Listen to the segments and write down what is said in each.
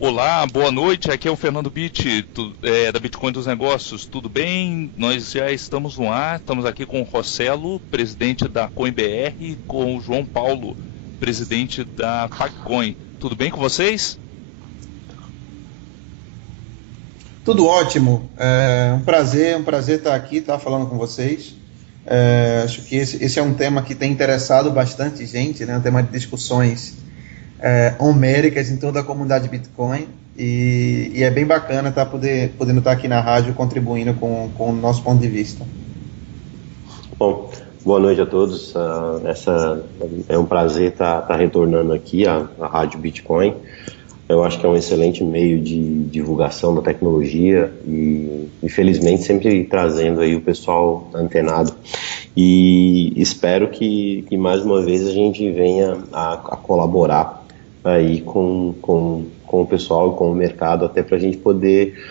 Olá, boa noite. Aqui é o Fernando Bitt, da Bitcoin dos Negócios. Tudo bem? Nós já estamos no ar. Estamos aqui com o Rossello, presidente da CoinBR, e com o João Paulo, presidente da PagCoin. Tudo bem com vocês? Tudo ótimo. Um prazer estar aqui, estar falando com vocês. Acho que esse é um tema que tem interessado bastante gente, né? Um tema de discussões homéricas em toda a comunidade Bitcoin. E é bem bacana podendo estar aqui na rádio contribuindo com o nosso ponto de vista. Bom, boa noite a todos. Essa é um prazer estar retornando aqui à Rádio Bitcoin. Eu acho que é um excelente meio de divulgação da tecnologia e, infelizmente, sempre trazendo aí o pessoal antenado. E espero que mais uma vez a gente venha a colaborar aí com o pessoal e com o mercado, até para a gente poder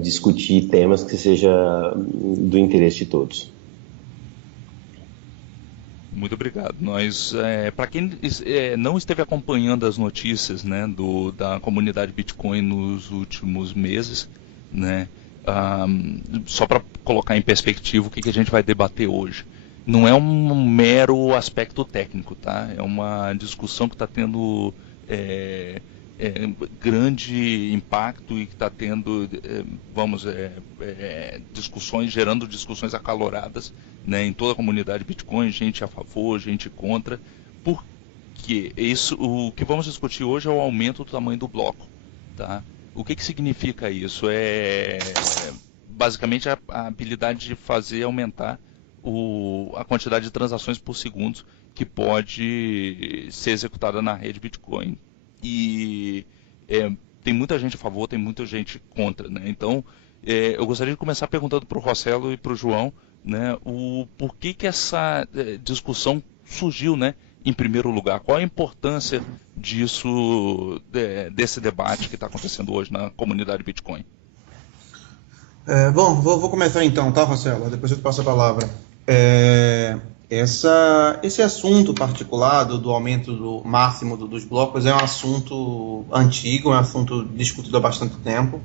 discutir temas que seja do interesse de todos. Muito obrigado. Para quem não esteve acompanhando as notícias, né, da comunidade Bitcoin nos últimos meses, né, só para colocar em perspectiva o que a gente vai debater hoje. Não é um mero aspecto técnico, tá? É uma discussão que está tendo grande impacto e que está tendo, discussões, gerando discussões acaloradas, né, em toda a comunidade Bitcoin, gente a favor, gente contra. Por quê? O que vamos discutir hoje é o aumento do tamanho do bloco, tá? O que significa isso? Basicamente a habilidade de fazer aumentar a quantidade de transações por segundo que pode ser executada na rede Bitcoin. E tem muita gente a favor, tem muita gente contra, né? Então, eu gostaria de começar perguntando para o Rossello e para o João, né, o porquê que essa discussão surgiu, né, em primeiro lugar. Qual a importância disso, desse debate que está acontecendo hoje na comunidade Bitcoin? Bom, vou começar então, tá, Marcelo? Depois eu te passo a palavra. É, esse assunto particular do aumento do máximo dos blocos é um assunto antigo, é um assunto discutido há bastante tempo,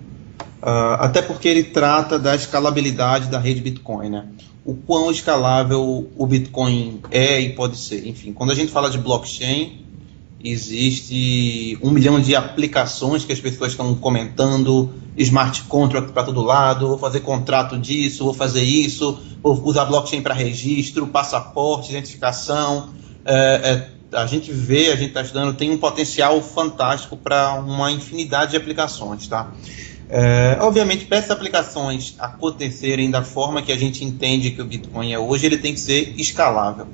até porque ele trata da escalabilidade da rede Bitcoin, né? O quão escalável o Bitcoin é e pode ser. Enfim, quando a gente fala de blockchain, existe 1 milhão de aplicações que as pessoas estão comentando, smart contract para todo lado, vou fazer contrato disso, vou fazer isso, vou usar blockchain para registro, passaporte, identificação. A gente está estudando, tem um potencial fantástico para uma infinidade de aplicações, tá? Obviamente, para essas aplicações acontecerem da forma que a gente entende que o Bitcoin é hoje, ele tem que ser escalável.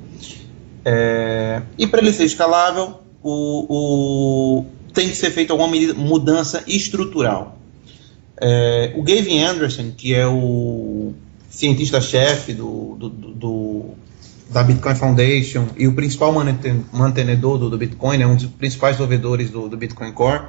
E para ele ser escalável, tem que ser feita alguma mudança estrutural. O Gavin Andresen, que é o cientista-chefe da Bitcoin Foundation e o principal mantenedor do Bitcoin, um dos principais desenvolvedores do Bitcoin Core,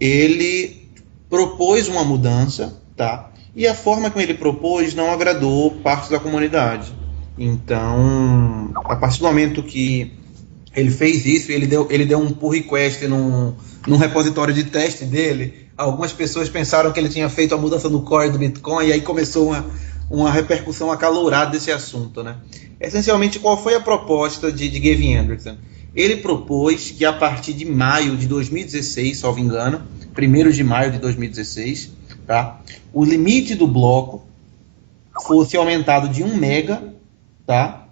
ele propôs uma mudança, tá? E a forma como ele propôs não agradou parte da comunidade. Então, a partir do momento que ele fez isso, ele deu um pull request num repositório de teste dele. Algumas pessoas pensaram que ele tinha feito a mudança no core do Bitcoin e aí começou uma repercussão acalorada desse assunto, né? Essencialmente, qual foi a proposta de Gavin Andresen? Ele propôs que a partir de maio de 2016, salvo engano, 1º de maio de 2016, tá? O limite do bloco fosse aumentado de 1 mega, tá?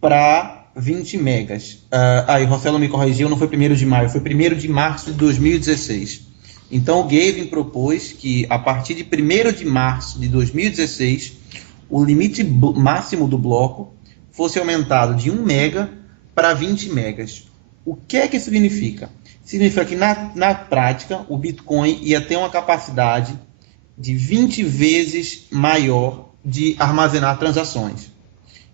Para 20 megas. Aí, Rossello me corrigiu, não foi 1º de maio, foi 1º de março de 2016. Então, o Gavin propôs que, a partir de 1º de março de 2016, o limite máximo do bloco fosse aumentado de 1 mega para 20 megas. O que é que isso significa? Significa que, na prática, o Bitcoin ia ter uma capacidade de 20 vezes maior de armazenar transações.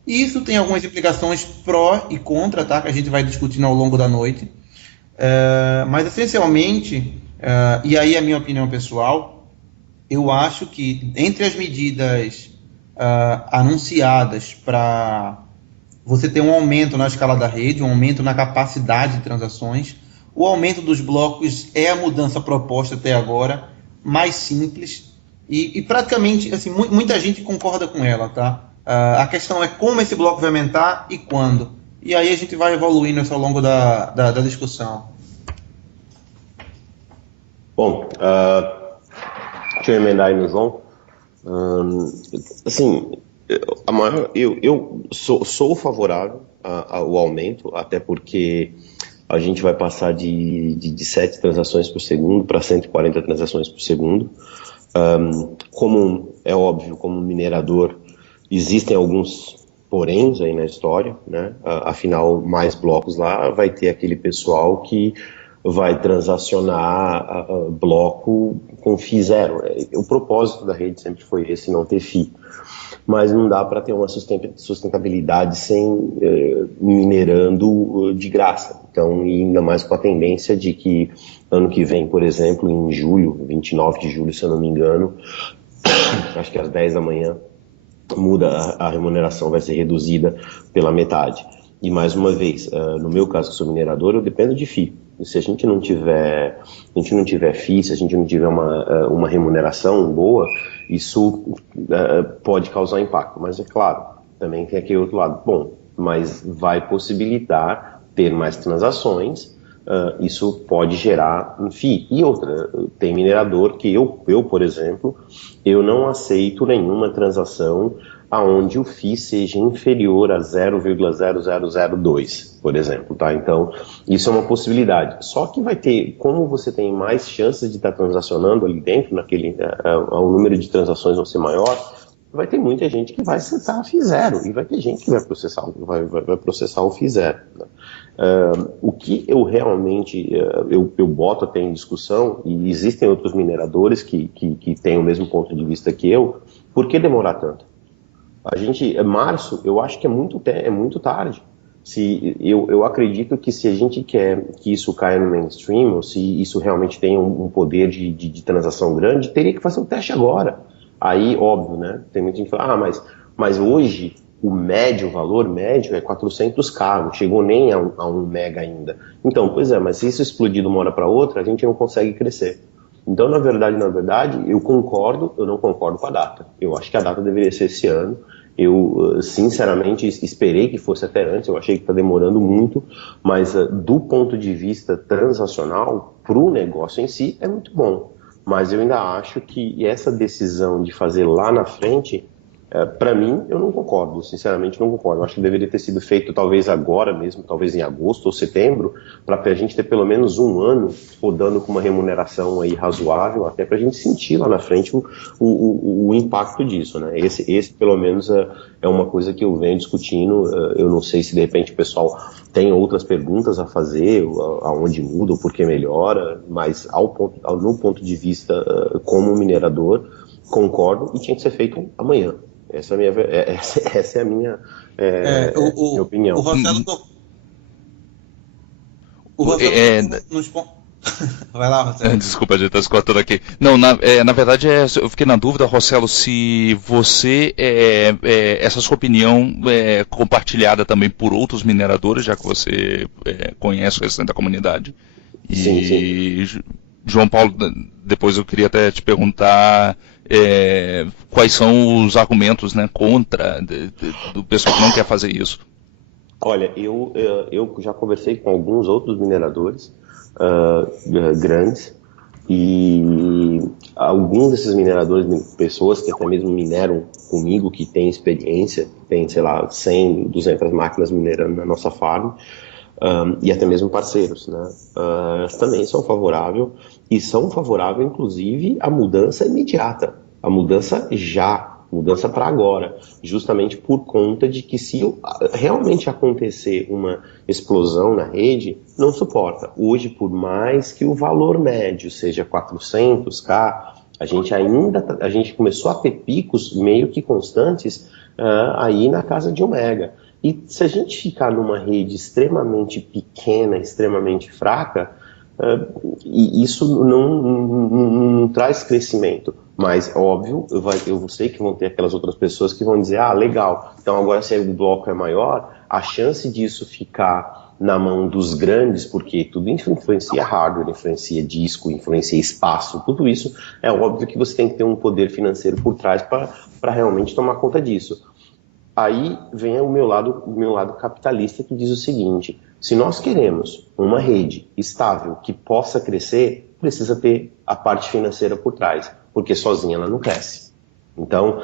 E isso tem algumas implicações pró e contra, tá? Que a gente vai discutindo ao longo da noite. Mas, essencialmente, e aí a minha opinião pessoal, eu acho que entre as medidas anunciadas para você ter um aumento na escala da rede, um aumento na capacidade de transações, o aumento dos blocos é a mudança proposta até agora, mais simples, e praticamente, assim, muita gente concorda com ela, tá? A questão é como esse bloco vai aumentar e quando. E aí a gente vai evoluindo isso ao longo da discussão. Bom, deixa eu emendar aí no João. Assim, eu sou favorável ao aumento, até porque a gente vai passar de 7 transações por segundo para 140 transações por segundo. Como é óbvio, como minerador, existem alguns poréns aí na história, né? Afinal, mais blocos lá vai ter aquele pessoal que vai transacionar bloco com FII zero. O propósito da rede sempre foi esse, não ter FII. Mas não dá para ter uma sustentabilidade sem minerando de graça. Então, ainda mais com a tendência de que ano que vem, por exemplo, em julho, 29 de julho, se eu não me engano, acho que às 10 da manhã, muda a remuneração, vai ser reduzida pela metade. E mais uma vez, no meu caso, que sou minerador, eu dependo de FII. Se a gente não tiver FII, se a gente não tiver uma remuneração boa, isso pode causar impacto. Mas é claro, também tem aquele outro lado. Bom, mas vai possibilitar ter mais transações, isso pode gerar um FII. E outra, tem minerador que eu, por exemplo, eu não aceito nenhuma transação aonde o FII seja inferior a 0,0002, por exemplo, tá? Então, isso é uma possibilidade. Só que vai ter, como você tem mais chances de estar transacionando ali dentro, o número de transações vão ser maior, vai ter muita gente que vai setar a FII zero, e vai ter gente que vai processar o FII zero, né? O que eu realmente eu boto até em discussão, e existem outros mineradores que têm o mesmo ponto de vista que eu, por que demorar tanto? Março, eu acho que é muito tarde. Eu acredito que se a gente quer que isso caia no mainstream, ou se isso realmente tem um poder de transação grande, teria que fazer o teste agora. Aí, óbvio, né? Tem muita gente que fala, mas hoje o valor médio é 400K, não chegou nem a 1 mega ainda. Então, pois é, mas se isso explodir de uma hora para outra, a gente não consegue crescer. Então, na verdade, eu não concordo com a data. Eu acho que a data deveria ser esse ano. Eu, sinceramente, esperei que fosse até antes, eu achei que está demorando muito, mas do ponto de vista transacional, para o negócio em si, é muito bom. Mas eu ainda acho que essa decisão de fazer lá na frente, para mim, eu não concordo, sinceramente não concordo. Eu acho que deveria ter sido feito talvez agora mesmo, talvez em agosto ou setembro, para a gente ter pelo menos um ano rodando com uma remuneração aí razoável, até para a gente sentir lá na frente o impacto disso, né? Esse pelo menos é uma coisa que eu venho discutindo. Eu não sei se de repente o pessoal tem outras perguntas a fazer, aonde muda, ou por que melhora, mas no ponto de vista como minerador, concordo e tinha que ser feito amanhã. Essa é a minha opinião. O Rossello nos vai lá, Rossello. Desculpa, a gente está se cortando aqui. Não, na verdade, eu fiquei na dúvida, Rossello, se você, essa sua opinião é compartilhada também por outros mineradores, já que você conhece o restante da comunidade. E sim. João Paulo, depois eu queria até te perguntar quais são os argumentos, né, contra do pessoal que não quer fazer isso. Olha, eu já conversei com alguns outros mineradores grandes, e alguns desses mineradores, pessoas que até mesmo mineram comigo, que têm experiência, tem, sei lá, 100, 200 máquinas minerando na nossa farm, e até mesmo parceiros, né? Também são favoráveis, e são favoráveis, inclusive, à mudança imediata, a mudança mudança para agora, justamente por conta de que se realmente acontecer uma explosão na rede, não suporta. Hoje, por mais que o valor médio seja 400K, a gente começou a ter picos meio que constantes aí na casa de 1 mega. E se a gente ficar numa rede extremamente pequena, extremamente fraca, isso não traz crescimento. Mas, óbvio, eu sei que vão ter aquelas outras pessoas que vão dizer, legal, então agora se o bloco é maior, a chance disso ficar na mão dos grandes, porque tudo influencia hardware, influencia disco, influencia espaço, tudo isso, é óbvio que você tem que ter um poder financeiro por trás para realmente tomar conta disso. Aí vem o meu lado capitalista, que diz o seguinte: se nós queremos uma rede estável que possa crescer, precisa ter a parte financeira por trás, porque sozinha ela não cresce. Então,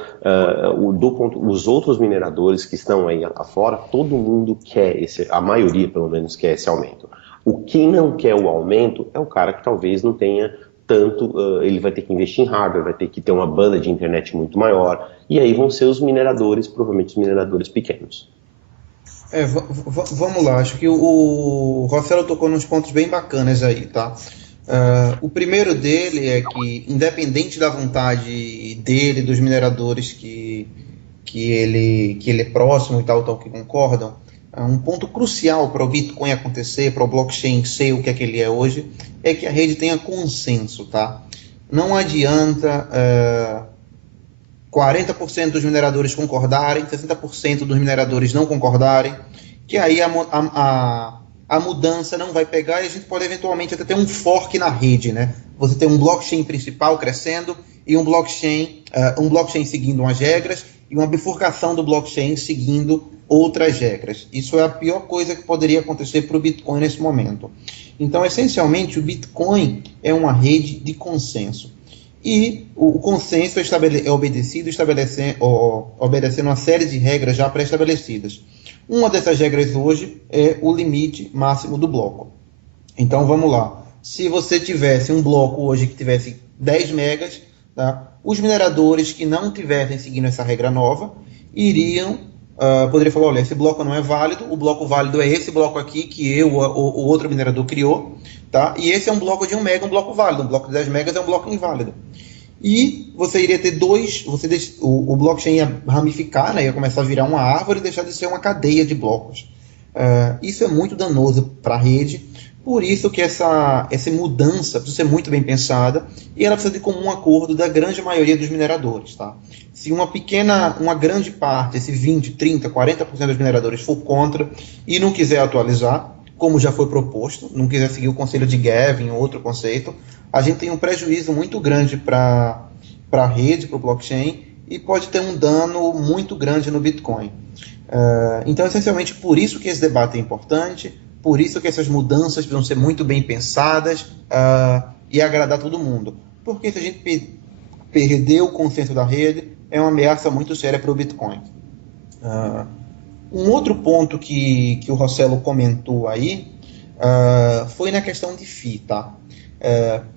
os outros mineradores que estão aí afora, todo mundo quer a maioria pelo menos quer esse aumento. Quem não quer o aumento é o cara que talvez não tenha tanto, ele vai ter que investir em hardware, vai ter que ter uma banda de internet muito maior, e aí vão ser os mineradores, provavelmente os mineradores pequenos. Vamos lá, acho que o Rossello tocou nos pontos bem bacanas aí, tá? O primeiro dele é que, independente da vontade dele, dos mineradores que ele é próximo e tal, que concordam, um ponto crucial para o Bitcoin acontecer, para o blockchain ser o que é que ele é hoje, é que a rede tenha consenso, tá? Não adianta 40% dos mineradores concordarem, 60% dos mineradores não concordarem, que aí a mudança não vai pegar e a gente pode eventualmente até ter um fork na rede, né? Você tem um blockchain principal crescendo e um blockchain seguindo umas regras e uma bifurcação do blockchain seguindo outras regras. Isso é a pior coisa que poderia acontecer para o Bitcoin nesse momento. Então, essencialmente, o Bitcoin é uma rede de consenso. E o consenso é obedecido obedecendo uma série de regras já pré-estabelecidas. Uma dessas regras hoje é o limite máximo do bloco. Então vamos lá. Se você tivesse um bloco hoje que tivesse 10 megas, tá? Os mineradores que não tivessem seguindo essa regra nova poderia falar: olha, esse bloco não é válido, o bloco válido é esse bloco aqui que o outro minerador criou, tá? E esse é um bloco de 1 mega, um bloco válido, um bloco de 10 megas é um bloco inválido. E você iria ter o blockchain ia ramificar, né, ia começar a virar uma árvore e deixar de ser uma cadeia de blocos. Isso é muito danoso para a rede, por isso que essa mudança precisa ser muito bem pensada e ela precisa de comum acordo da grande maioria dos mineradores. Tá? Se uma grande parte, esse 20, 30, 40% dos mineradores for contra e não quiser atualizar, como já foi proposto, não quiser seguir o conselho de Gavin ou outro conceito, a gente tem um prejuízo muito grande para a rede, para o blockchain, e pode ter um dano muito grande no Bitcoin. Então, essencialmente, por isso que esse debate é importante, por isso que essas mudanças precisam ser muito bem pensadas e agradar todo mundo. Porque se a gente perder o consenso da rede, é uma ameaça muito séria para o Bitcoin. Um outro ponto que o Rossello comentou aí foi na questão de FII, tá?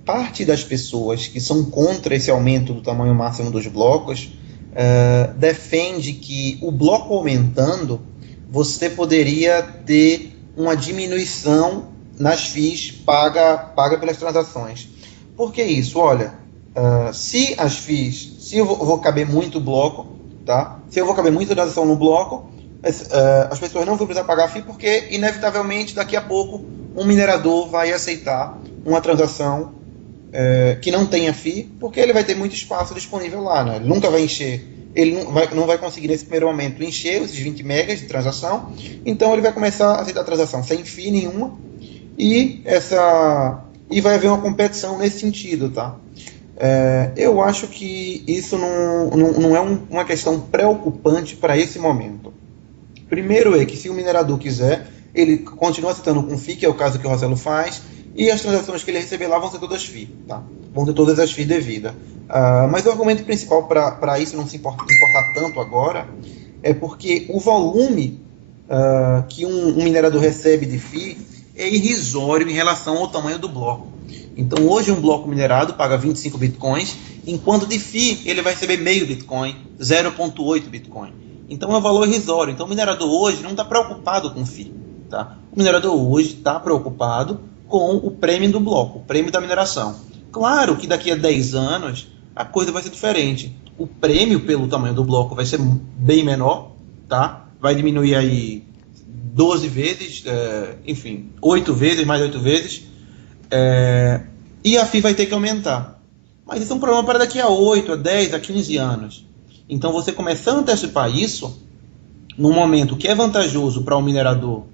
Parte das pessoas que são contra esse aumento do tamanho máximo dos blocos defende que o bloco aumentando, você poderia ter uma diminuição nas FIIs paga pelas transações. Por que isso? Olha, se eu vou caber muito bloco, tá? Se eu vou caber muita transação no bloco, as pessoas não vão precisar pagar FII porque, inevitavelmente, daqui a pouco, um minerador vai aceitar uma transação que não tenha FII, porque ele vai ter muito espaço disponível lá, né? Ele nunca vai encher, ele não vai conseguir nesse primeiro momento encher esses 20 megas de transação, então ele vai começar a aceitar a transação sem FII nenhuma e vai haver uma competição nesse sentido, tá? Eu acho que isso não é uma questão preocupante para esse momento. Primeiro é que se o minerador quiser, ele continua aceitando com FII, que é o caso que o Rossello faz, e as transações que ele receber lá vão ser todas FII, tá? Vão ter todas as FII devidas. Mas o argumento principal para isso não se importar tanto agora é porque o volume que um minerador recebe de FII é irrisório em relação ao tamanho do bloco. Então hoje um bloco minerado paga 25 bitcoins, enquanto de FII ele vai receber meio bitcoin, 0,8 bitcoin. Então é um valor irrisório. Então o minerador hoje não está preocupado com FII. Tá? O minerador hoje está preocupado com o prêmio do bloco, o prêmio da mineração. Claro que daqui a 10 anos a coisa vai ser diferente. O prêmio pelo tamanho do bloco vai ser bem menor, tá? Vai diminuir aí 12 vezes, 8 vezes, mais 8 vezes, e a FII vai ter que aumentar. Mas isso é um problema para daqui a 8, a 10, a 15 anos. Então você começando a antecipar isso, num momento que é vantajoso para o minerador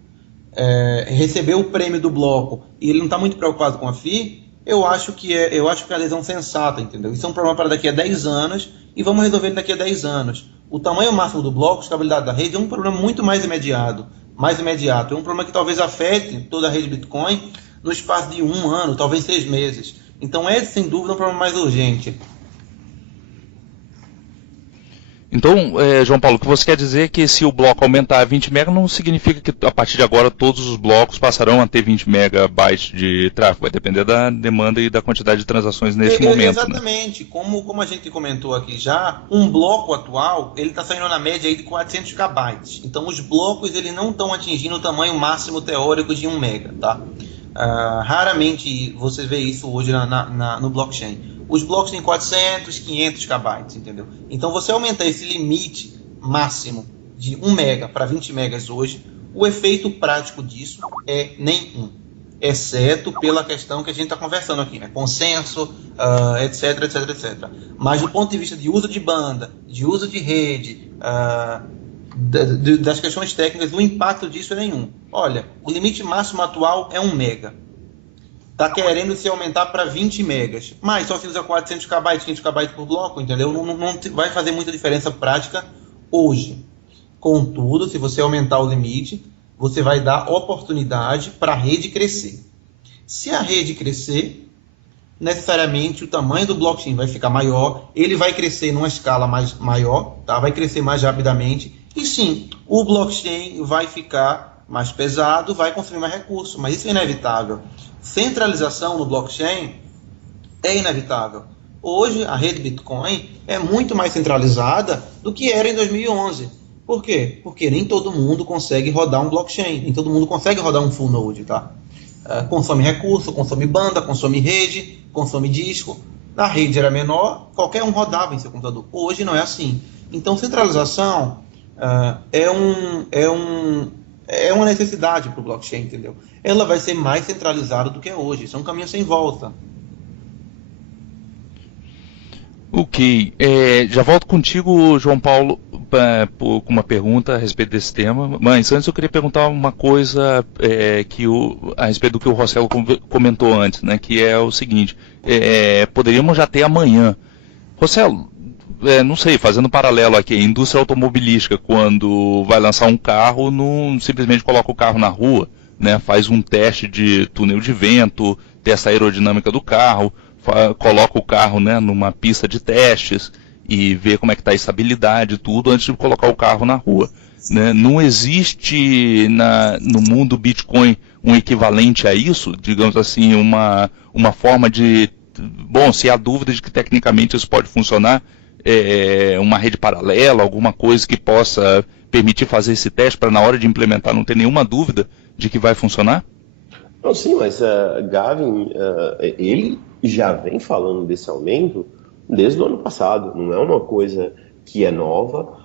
recebeu o prêmio do bloco e ele não está muito preocupado com a FII, eu acho que é a adesão sensata, entendeu? Isso é um problema para daqui a 10 anos e vamos resolver daqui a 10 anos. O tamanho máximo do bloco, a estabilidade da rede, é um problema muito mais imediato. É um problema que talvez afete toda a rede Bitcoin no espaço de 1 ano, talvez 6 meses. Então é, sem dúvida, um problema mais urgente. Então, João Paulo, o que você quer dizer é que se o bloco aumentar a 20 MB, não significa que a partir de agora todos os blocos passarão a ter 20 MB de tráfego. Vai depender da demanda e da quantidade de transações nesse momento. Exatamente. Né? Como a gente comentou aqui já, um bloco atual ele está saindo na média aí de 400 KB. Então, os blocos eles não estão atingindo o tamanho máximo teórico de 1 MB. Tá? Raramente você vê isso hoje no blockchain. Os blocos têm 400, 500 KB, entendeu? Então, você aumentar esse limite máximo de 1 MB para 20 MB hoje, o efeito prático disso é nenhum, exceto pela questão que a gente está conversando aqui, né? Consenso, etc, etc, etc. Mas do ponto de vista de uso de banda, de uso de rede, das questões técnicas, o impacto disso é nenhum. Olha, o limite máximo atual é 1 MB. Está querendo se aumentar para 20 megas, mas só se usa 400 KB, 500 KB por bloco, entendeu? Não vai fazer muita diferença prática hoje. Contudo, se você aumentar o limite, você vai dar oportunidade para a rede crescer. Se a rede crescer, necessariamente o tamanho do blockchain vai ficar maior, ele vai crescer numa escala maior, tá? Vai crescer mais rapidamente, e sim, o blockchain vai ficar mais pesado, vai consumir mais recursos, mas isso é inevitável. Centralização no blockchain é inevitável. Hoje, a rede Bitcoin é muito mais centralizada do que era em 2011. Por quê? Porque nem todo mundo consegue rodar um blockchain, nem todo mundo consegue rodar um full node, tá? Consome recurso, consome banda, consome rede, consome disco. A rede era menor, qualquer um rodava em seu computador. Hoje não é assim. Então, centralização é uma necessidade para o blockchain, entendeu? Ela vai ser mais centralizada do que é hoje. Isso é um caminho sem volta. Ok. Já volto contigo, João Paulo, com uma pergunta a respeito desse tema. Mas antes eu queria perguntar uma coisa a respeito do que o Rossello comentou antes, né? Que é o seguinte: poderíamos já ter amanhã. Rossello, não sei, fazendo um paralelo aqui, a indústria automobilística, quando vai lançar um carro, não simplesmente coloca o carro na rua, né, faz um teste de túnel de vento, testa a aerodinâmica do carro, coloca o carro, né, numa pista de testes e vê como é que está a estabilidade e tudo antes de colocar o carro na rua. Né? Não existe no mundo Bitcoin um equivalente a isso, digamos assim, uma forma de... Bom, se há dúvida de que tecnicamente isso pode funcionar, uma rede paralela, alguma coisa que possa permitir fazer esse teste para na hora de implementar não ter nenhuma dúvida de que vai funcionar? Não, sim, mas Gavin, ele já vem falando desse aumento desde o ano passado, não é uma coisa que é nova,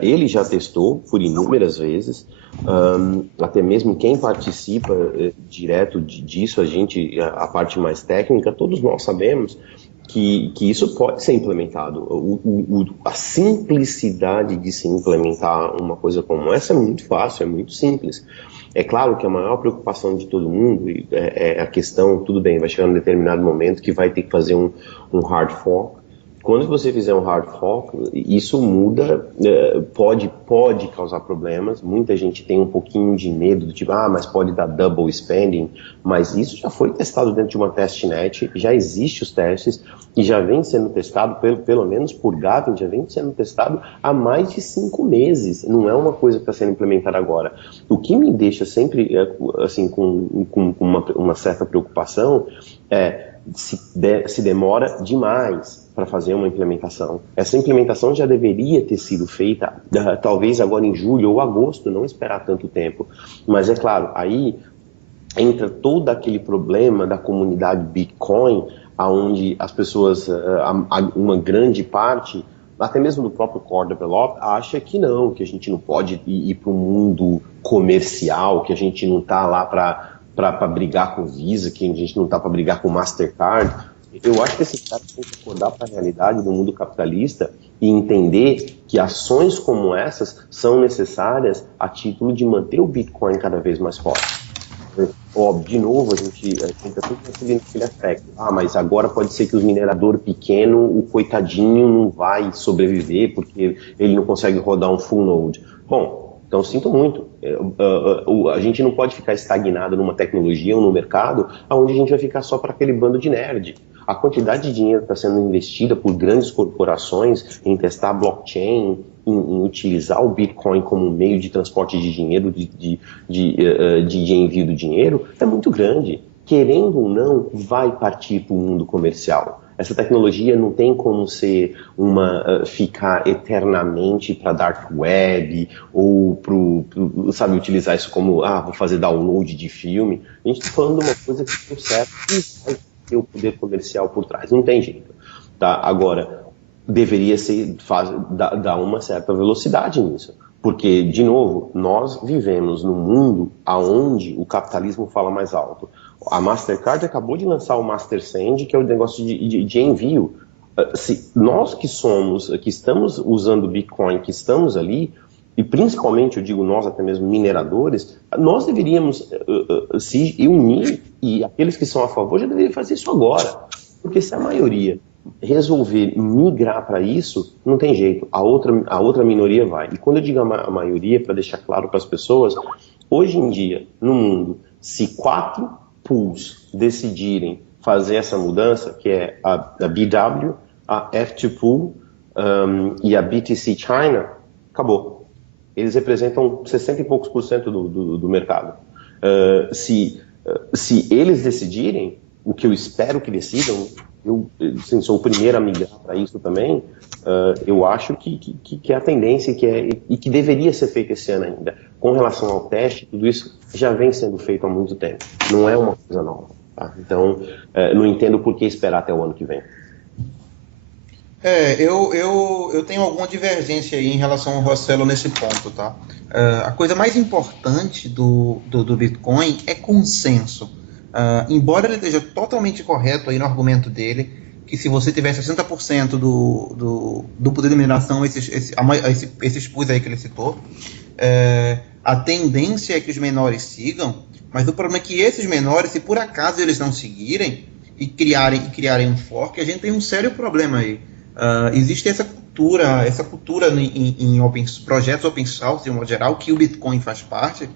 ele já testou por inúmeras vezes, até mesmo quem participa direto disso, a parte mais técnica, todos nós sabemos que isso pode ser implementado. A simplicidade de se implementar uma coisa como essa é muito fácil, é muito simples. É claro que a maior preocupação de todo mundo é a questão, tudo bem, vai chegar um determinado momento que vai ter que fazer um hard fork. Quando você fizer um hard fork, isso muda, pode causar problemas. Muita gente tem um pouquinho de medo, do tipo, mas pode dar double spending. Mas isso já foi testado dentro de uma testnet, já existe os testes e já vem sendo testado, pelo menos por Gavin, já vem sendo testado há mais de 5 meses. Não é uma coisa que está sendo implementada agora. O que me deixa sempre assim, com uma certa preocupação é se demora demais para fazer uma implementação. Essa implementação já deveria ter sido feita talvez agora em julho ou agosto, não esperar tanto tempo. Mas é claro, aí entra todo aquele problema da comunidade Bitcoin, onde as pessoas, uma grande parte, até mesmo do próprio core developer, acha que não, que a gente não pode ir para o mundo comercial, que a gente não está lá para brigar com Visa, que a gente não está para brigar com Mastercard. Eu acho que esses caras têm que acordar para a realidade do mundo capitalista e entender que ações como essas são necessárias a título de manter o Bitcoin cada vez mais forte. Óbvio, de novo, a gente tenta sempre naquele aspecto. Mas agora pode ser que os mineradores pequenos, o coitadinho não vai sobreviver porque ele não consegue rodar um full node. Bom, então sinto muito. A gente não pode ficar estagnado numa tecnologia ou no mercado onde a gente vai ficar só para aquele bando de nerd. A quantidade de dinheiro que está sendo investida por grandes corporações em testar blockchain, em utilizar o Bitcoin como meio de transporte de dinheiro, de envio do dinheiro, é muito grande. Querendo ou não, vai partir para o mundo comercial. Essa tecnologia não tem como ser ficar eternamente para dark web ou sabe, utilizar isso como vou fazer download de filme. A gente está falando de uma coisa que deu certo e vai ter o poder comercial por trás. Não tem jeito. Tá? Agora, deveria dar uma certa velocidade nisso. Porque, de novo, nós vivemos num mundo onde o capitalismo fala mais alto. A Mastercard acabou de lançar o MasterSend, que é o negócio de envio. Se nós que estamos usando Bitcoin, que estamos ali, e principalmente, eu digo nós, até mesmo mineradores, nós deveríamos se unir, e aqueles que são a favor já deveriam fazer isso agora. Porque se a maioria resolver migrar para isso, não tem jeito, a outra minoria vai. E quando eu digo a maioria, para deixar claro para as pessoas, hoje em dia, no mundo, se 4 pools decidirem fazer essa mudança, que é a BW, a F2Pool e a BTC China, acabou. Eles representam 60 e poucos % do mercado. Se eles decidirem, o que eu espero que decidam, eu sou o primeiro a migrar para isso também, eu acho que é a tendência e que deveria ser feito esse ano ainda. Com relação ao teste, tudo isso já vem sendo feito há muito tempo. Não é uma coisa nova. Tá? Então, não entendo por que esperar até o ano que vem. Eu tenho alguma divergência aí em relação ao Rossello nesse ponto, tá? A coisa mais importante do Bitcoin é consenso. Embora ele esteja totalmente correto aí no argumento dele, que se você tiver 60% do poder de mineração, esses pools aí que ele citou, a tendência é que os menores sigam, mas o problema é que esses menores, se por acaso eles não seguirem e criarem um fork, a gente tem um sério problema aí. Existe essa cultura em projetos open source, de um modo geral, que o Bitcoin faz parte,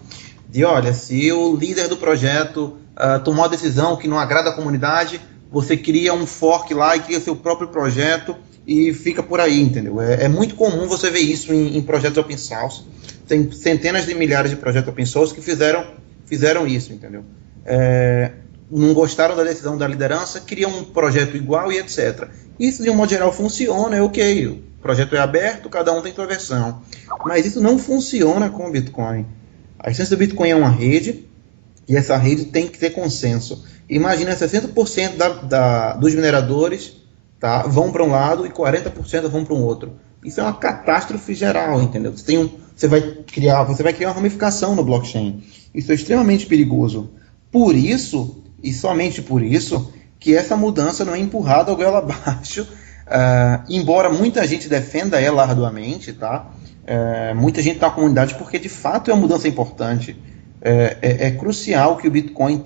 de olha, se o líder do projeto tomar uma decisão que não agrada a comunidade, você cria um fork lá e cria seu próprio projeto e fica por aí, entendeu? É muito comum você ver isso em projetos open source. Tem centenas de milhares de projetos open source que fizeram isso, entendeu? Não gostaram da decisão da liderança, criam um projeto igual e etc. Isso, de um modo geral, funciona, é ok. O projeto é aberto, cada um tem sua versão. Mas isso não funciona com o Bitcoin. A essência do Bitcoin é uma rede, e essa rede tem que ter consenso. Imagina 60% dos mineradores, tá, vão para um lado e 40% vão para um outro. Isso é uma catástrofe geral, entendeu? Você vai criar uma ramificação no blockchain. Isso é extremamente perigoso. Por isso, e somente por isso, que essa mudança não é empurrada ao goela abaixo, embora muita gente defenda ela arduamente, tá? Muita gente na comunidade, porque de fato é uma mudança importante. É crucial que o Bitcoin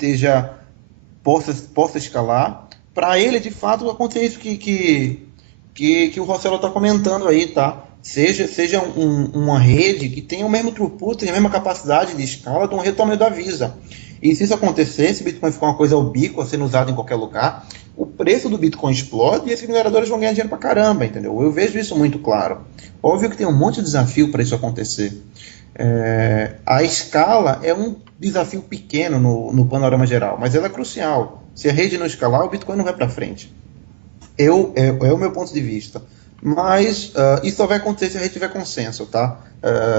possa escalar, para ele de fato acontecer isso que o Rossello está comentando aí, tá? Seja uma rede que tenha o mesmo throughput, tenha a mesma capacidade de escala de uma rede do tamanho da Visa. E se isso acontecer, se o Bitcoin ficar uma coisa ubíqua, sendo usado em qualquer lugar, o preço do Bitcoin explode e esses mineradores vão ganhar dinheiro pra caramba, entendeu? Eu vejo isso muito claro. Óbvio que tem um monte de desafio para isso acontecer. A escala é um desafio pequeno no panorama geral, mas ela é crucial. Se a rede não escalar, o Bitcoin não vai para frente. É o meu ponto de vista. Mas isso só vai acontecer se a gente tiver consenso, tá?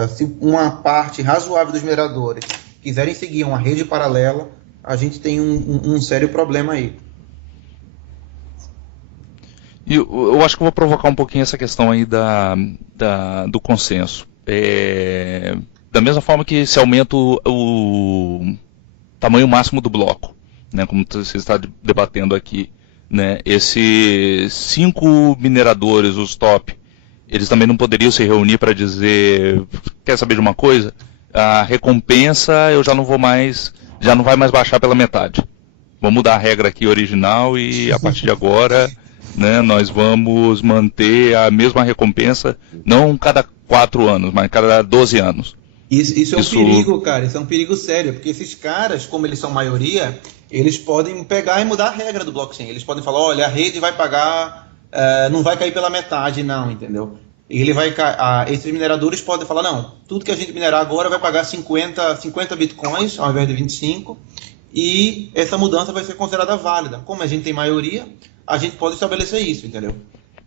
Se uma parte razoável dos mineradores quiserem seguir uma rede paralela, a gente tem um sério problema aí. E eu acho que eu vou provocar um pouquinho essa questão aí do consenso. Da mesma forma que se aumenta o tamanho máximo do bloco, né, como você está debatendo aqui né? Esses 5 mineradores, os top, eles também não poderiam se reunir para dizer, quer saber de uma coisa? A recompensa eu já não vai mais baixar pela metade. Vamos mudar a regra aqui original e a partir de agora, né, nós vamos manter a mesma recompensa, não cada 4 anos, mas cada 12 anos. Isso é um perigo, cara, isso é um perigo sério, porque esses caras, como eles são maioria, eles podem pegar e mudar a regra do blockchain. Eles podem falar, olha, a rede vai pagar, não vai cair pela metade, não, entendeu? Esses mineradores podem falar, não, tudo que a gente minerar agora vai pagar 50 bitcoins ao invés de 25, e essa mudança vai ser considerada válida. Como a gente tem maioria, a gente pode estabelecer isso, entendeu?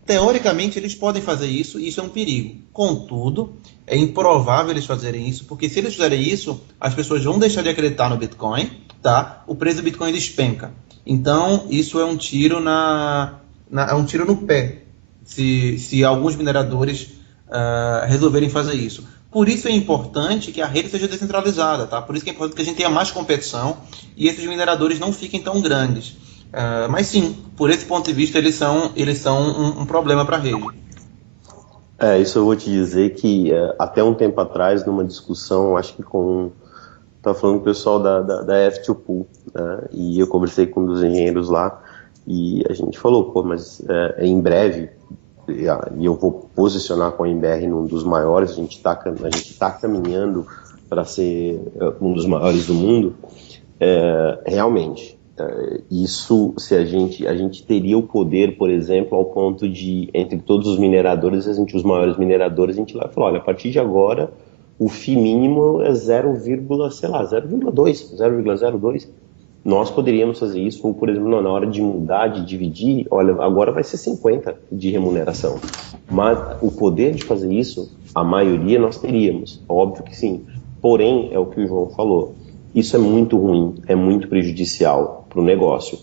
Teoricamente, eles podem fazer isso, e isso é um perigo. Contudo, é improvável eles fazerem isso, porque se eles fizerem isso, as pessoas vão deixar de acreditar no Bitcoin, tá? O preço do Bitcoin despenca. Então, isso é um tiro é um tiro no pé, se alguns mineradores resolverem fazer isso. Por isso é importante que a rede seja descentralizada, tá? Por isso que é importante que a gente tenha mais competição e esses mineradores não fiquem tão grandes. Mas sim, por esse ponto de vista, eles são um problema para a rede. Isso eu vou te dizer que até um tempo atrás, numa discussão, acho que estava falando com o pessoal da F2Pool, né? E eu conversei com um dos engenheiros lá e a gente falou, pô, mas em breve, e eu vou posicionar com a MBR num dos maiores, a gente tá caminhando para ser um dos maiores do mundo, realmente. Isso, se a gente teria o poder, por exemplo, ao ponto de, entre todos os mineradores, os maiores mineradores, a gente lá falou, olha, a partir de agora, o FII mínimo é 0,02. Nós poderíamos fazer isso, ou, por exemplo, na hora de mudar, de dividir, olha, agora vai ser 50 de remuneração. Mas o poder de fazer isso, a maioria nós teríamos, óbvio que sim. Porém, é o que o João falou, isso é muito ruim, é muito prejudicial para o negócio.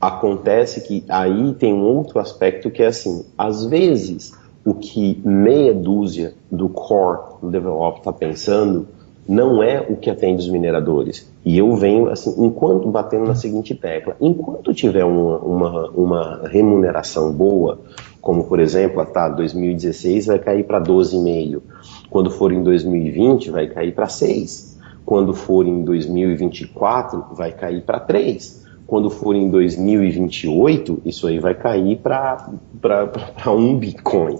Acontece que aí tem um outro aspecto que é assim, às vezes o que meia dúzia do core do developer está pensando não é o que atende os mineradores. E eu venho assim, enquanto batendo na seguinte tecla, enquanto tiver uma remuneração boa, como por exemplo, 2016 vai cair para 12,5, quando for em 2020 vai cair para 6, quando for em 2024 vai cair para 3, quando for em 2028 isso aí vai cair para 1 Bitcoin.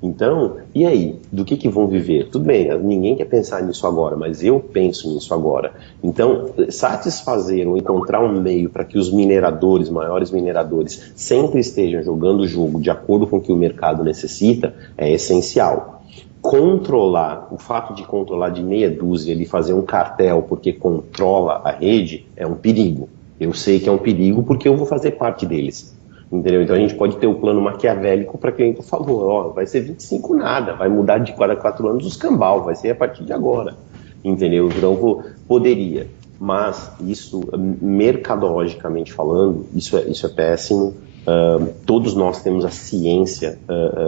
Então, e aí? Do que vão viver? Tudo bem, ninguém quer pensar nisso agora, mas eu penso nisso agora. Então, satisfazer ou encontrar um meio para que os mineradores, maiores mineradores, sempre estejam jogando o jogo de acordo com o que o mercado necessita é essencial. O fato de controlar de meia dúzia, ele fazer um cartel porque controla a rede, é um perigo. Eu sei que é um perigo porque eu vou fazer parte deles. Entendeu? Então a gente pode ter o plano maquiavélico para quem falou, vai ser 25 nada, vai mudar de 4 anos os cambal, vai ser a partir de agora, entendeu? Então poderia, mas isso, mercadologicamente falando, isso é péssimo, todos nós temos a ciência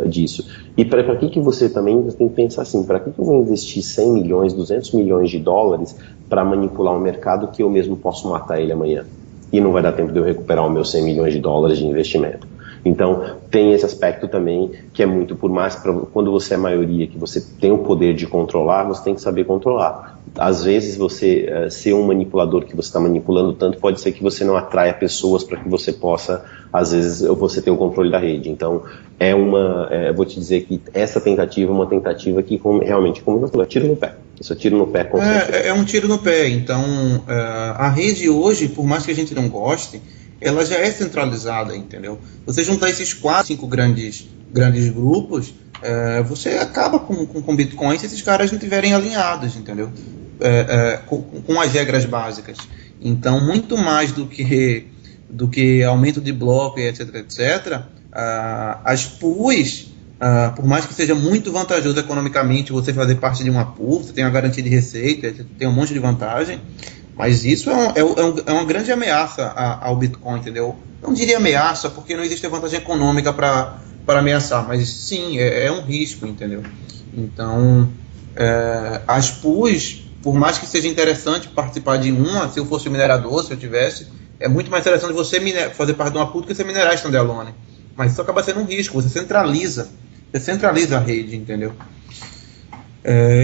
disso. E para que você também tem que pensar assim, para que eu vou investir 100 milhões, 200 milhões de dólares para manipular um mercado que eu mesmo posso matar ele amanhã? E não vai dar tempo de eu recuperar os meus 100 milhões de dólares de investimento. Então, tem esse aspecto também, que é muito, por mais, quando você é maioria, que você tem o poder de controlar, você tem que saber controlar. Às vezes, você ser um manipulador que você está manipulando tanto, pode ser que você não atraia pessoas para que você possa, às vezes, você ter o controle da rede. Então, vou te dizer que essa tentativa é uma tentativa que, realmente, como eu falei, tiro no pé. Isso é tiro no pé, com certeza. É um tiro no pé. Então, a rede hoje, por mais que a gente não goste, ela já é centralizada, entendeu? Você juntar esses 4, 5 grandes grupos, você acaba com Bitcoin se esses caras não estiverem alinhados, entendeu? Com as regras básicas. Então, muito mais do que aumento de bloco, etc., as pools, por mais que seja muito vantajoso economicamente você fazer parte de uma pool, você tem a garantia de receita, você tem um monte de vantagem, mas isso é uma grande ameaça ao Bitcoin, entendeu? Não diria ameaça, porque não existe vantagem econômica para ameaçar, mas sim, é um risco, entendeu? Então, as pools, por mais que seja interessante participar de uma, se eu fosse minerador, se eu tivesse, É muito mais interessante você fazer parte de uma pool do que você minerar standalone. Mas isso acaba sendo um risco, você centraliza a rede, entendeu?